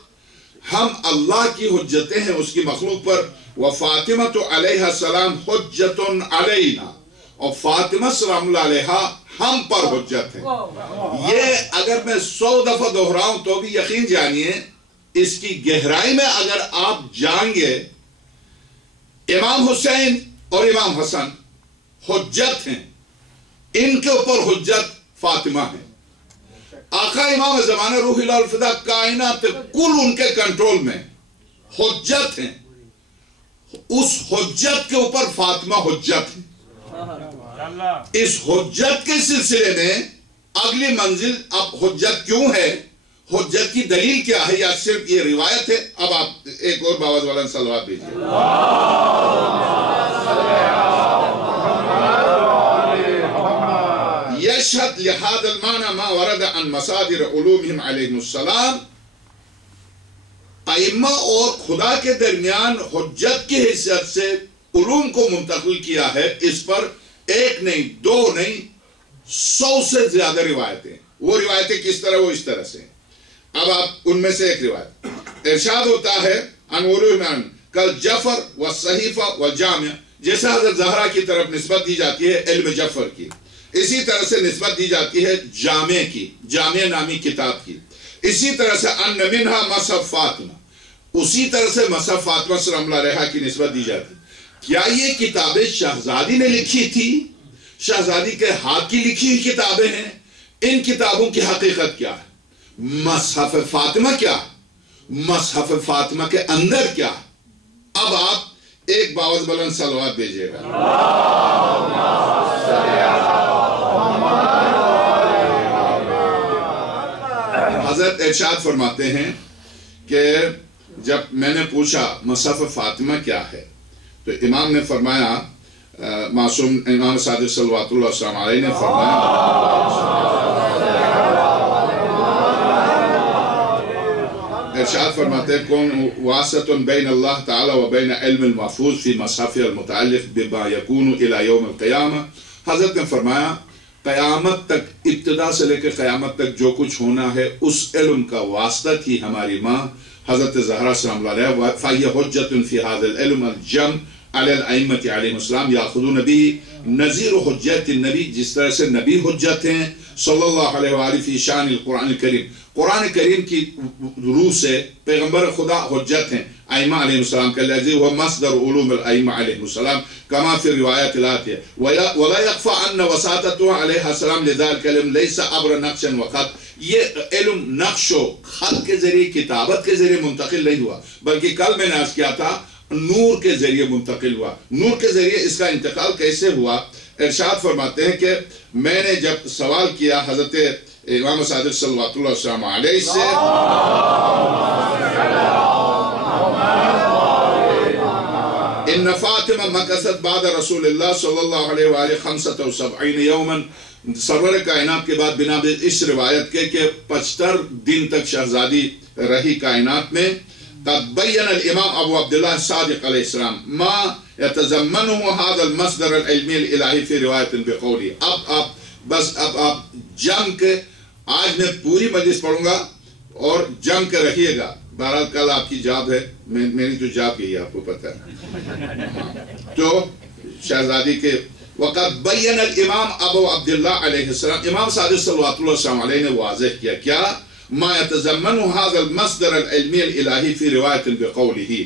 ہم اللہ کی حجتیں ہیں اس کی مخلوق پر. وَفَاطِمَةُ علیہ السلام حجتٌ علینا، اور فاطمہ سلام اللہ علیہ ہم پر حجت ہے. یہ اگر میں 100 دفعہ دہراؤں تو بھی یقین جانیے اس کی گہرائی میں اگر آپ جائیں گے. امام حسین اور امام حسن حجت ہیں، ان کے اوپر حجت فاطمہ ہے. آقا امام زمانہ روح اللہ الفدا کائنات کل ان کے کنٹرول میں حجت ہیں. اس حجت کے اوپر فاطمہ حجت ہے. اس حجت کے سلسلے میں اگلی منزل اب حجت کیوں ہے، حجت کی دلیل کیا ہے، یا صرف یہ روایت ہے. اب آپ ایک اور باوز والا صلوات دیجئے. یشہد لہذا المعنی ما ورد عن مصادر علومہم علیہم السلام، ائمہ اور خدا کے درمیان حجت کی حیثیت سے علوم کو منتقل کیا ہے. اس پر ایک نہیں، دو نہیں، 100 سے زیادہ روایتیں. وہ روایتیں کس طرح؟ وہ اس طرح سے. اب آپ ان میں سے ایک روایت ارشاد ہوتا ہے انورمان کل جعفر والصحیفہ والجامع، جیسا حضرت زہرا کی طرف نسبت دی جاتی ہے علم جعفر کی، اسی طرح سے نسبت دی جاتی ہے جامع کی، جامع نامی کتاب کی. اسی طرح سے ان منہا مصحف فاطمہ، اسی طرح سے مصحف فاطمہ سلام اللہ علیہ کی نسبت دی جاتی. کیا یہ کتابیں شہزادی نے لکھی تھی؟ شہزادی کے ہاتھ کی لکھی ہوئی کتابیں ہیں. ان کتابوں کی حقیقت کیا ہے؟ مصحف فاطمہ کیا؟ مصحف فاطمہ کے اندر کیا؟ اب آپ ایک باوز بلند صلوات بھیجئے گا. حضرت ارشاد فرماتے ہیں کہ جب میں نے پوچھا مصحف فاطمہ کیا ہے تو امام نے فرمایا، معصوم امام صادق صلوات اللہ السلام علیہ نے فرمایا، ارشاد فرماتے ہیں کون واسطہ بین اللہ تعالی و بین علم المحفوظ فی مصحف المتعلق بما یکون الى یوم القیامہ. حضرت نے فرمایا قیامت تک، ابتدا سے لے کے قیامت تک جو کچھ ہونا ہے اس علم کا واسطہ تھی ہماری ماں حضرت زہرا سلام اللہ علیہ. فَهِيَ حُجَّةٌ فِي هَذَا الْعِلْمِ الْجَمْعِ عَلَى الْأَئِمَّةِ عَلَيْهِمُ السَّلَامِ يَأْخُذُونَ بِهِ نَظِيرُ حُجَّةِ النَّبِي، جس طرح سے نبی حجت ہیں صلی اللہ علیہ وآلہ فی شان القرآن الکریم. قرآن کریم کی روح سے پیغمبر خدا حجت ہیں ائمہ علیہ السلام کے الذی هو مصدر علوم الائمہ علیہ السلام کما فی روایت الاتیہ ولا یخفى ان وساطته علیہ السلام لذلك العلم لیس عبر نقش وخط. یہ علم نقش و خط کے ذریعے، کتابت کے ذریعے منتقل نہیں ہوا، بلکہ کل میں نے عرض کیا تھا نور کے ذریعے منتقل ہوا. نور کے ذریعے اس کا انتقال کیسے ہوا؟ ارشاد فرماتے ہیں کہ میں نے جب سوال کیا حضرت امام صادق صلوات اللہ السلام علیہ سے، ان فاطمہ مکثت بعد رسول اللہ صلی اللہ علیہ وآلہ 75 یوماً، سرور کائنات کے بعد بنا اس روایت کے کہ 75 دن تک شہزادی رہی کائنات میں. قد بین الامام ابو عبداللہ صادق علیہ السلام ما يتضمنه هذا المصدر العلمی الالہی فی روایت بقولی. اب آپ جم کے، آج میں پوری مجلس پڑھوں گا اور جم کے رکھیے گا. بہرحال کل آپ کی جاب ہے، میری تو جاب گئی ہے، آپ کو پتہ ہے۔ تو شہزادی کے وقت بین الامام ابو عبداللہ علیہ السلام، امام صادق صلوات اللہ السلام علیہ نے واضح کیا کیا ما يتضمن هذا المصدر العلمی الالہی فی روایت بقولہ،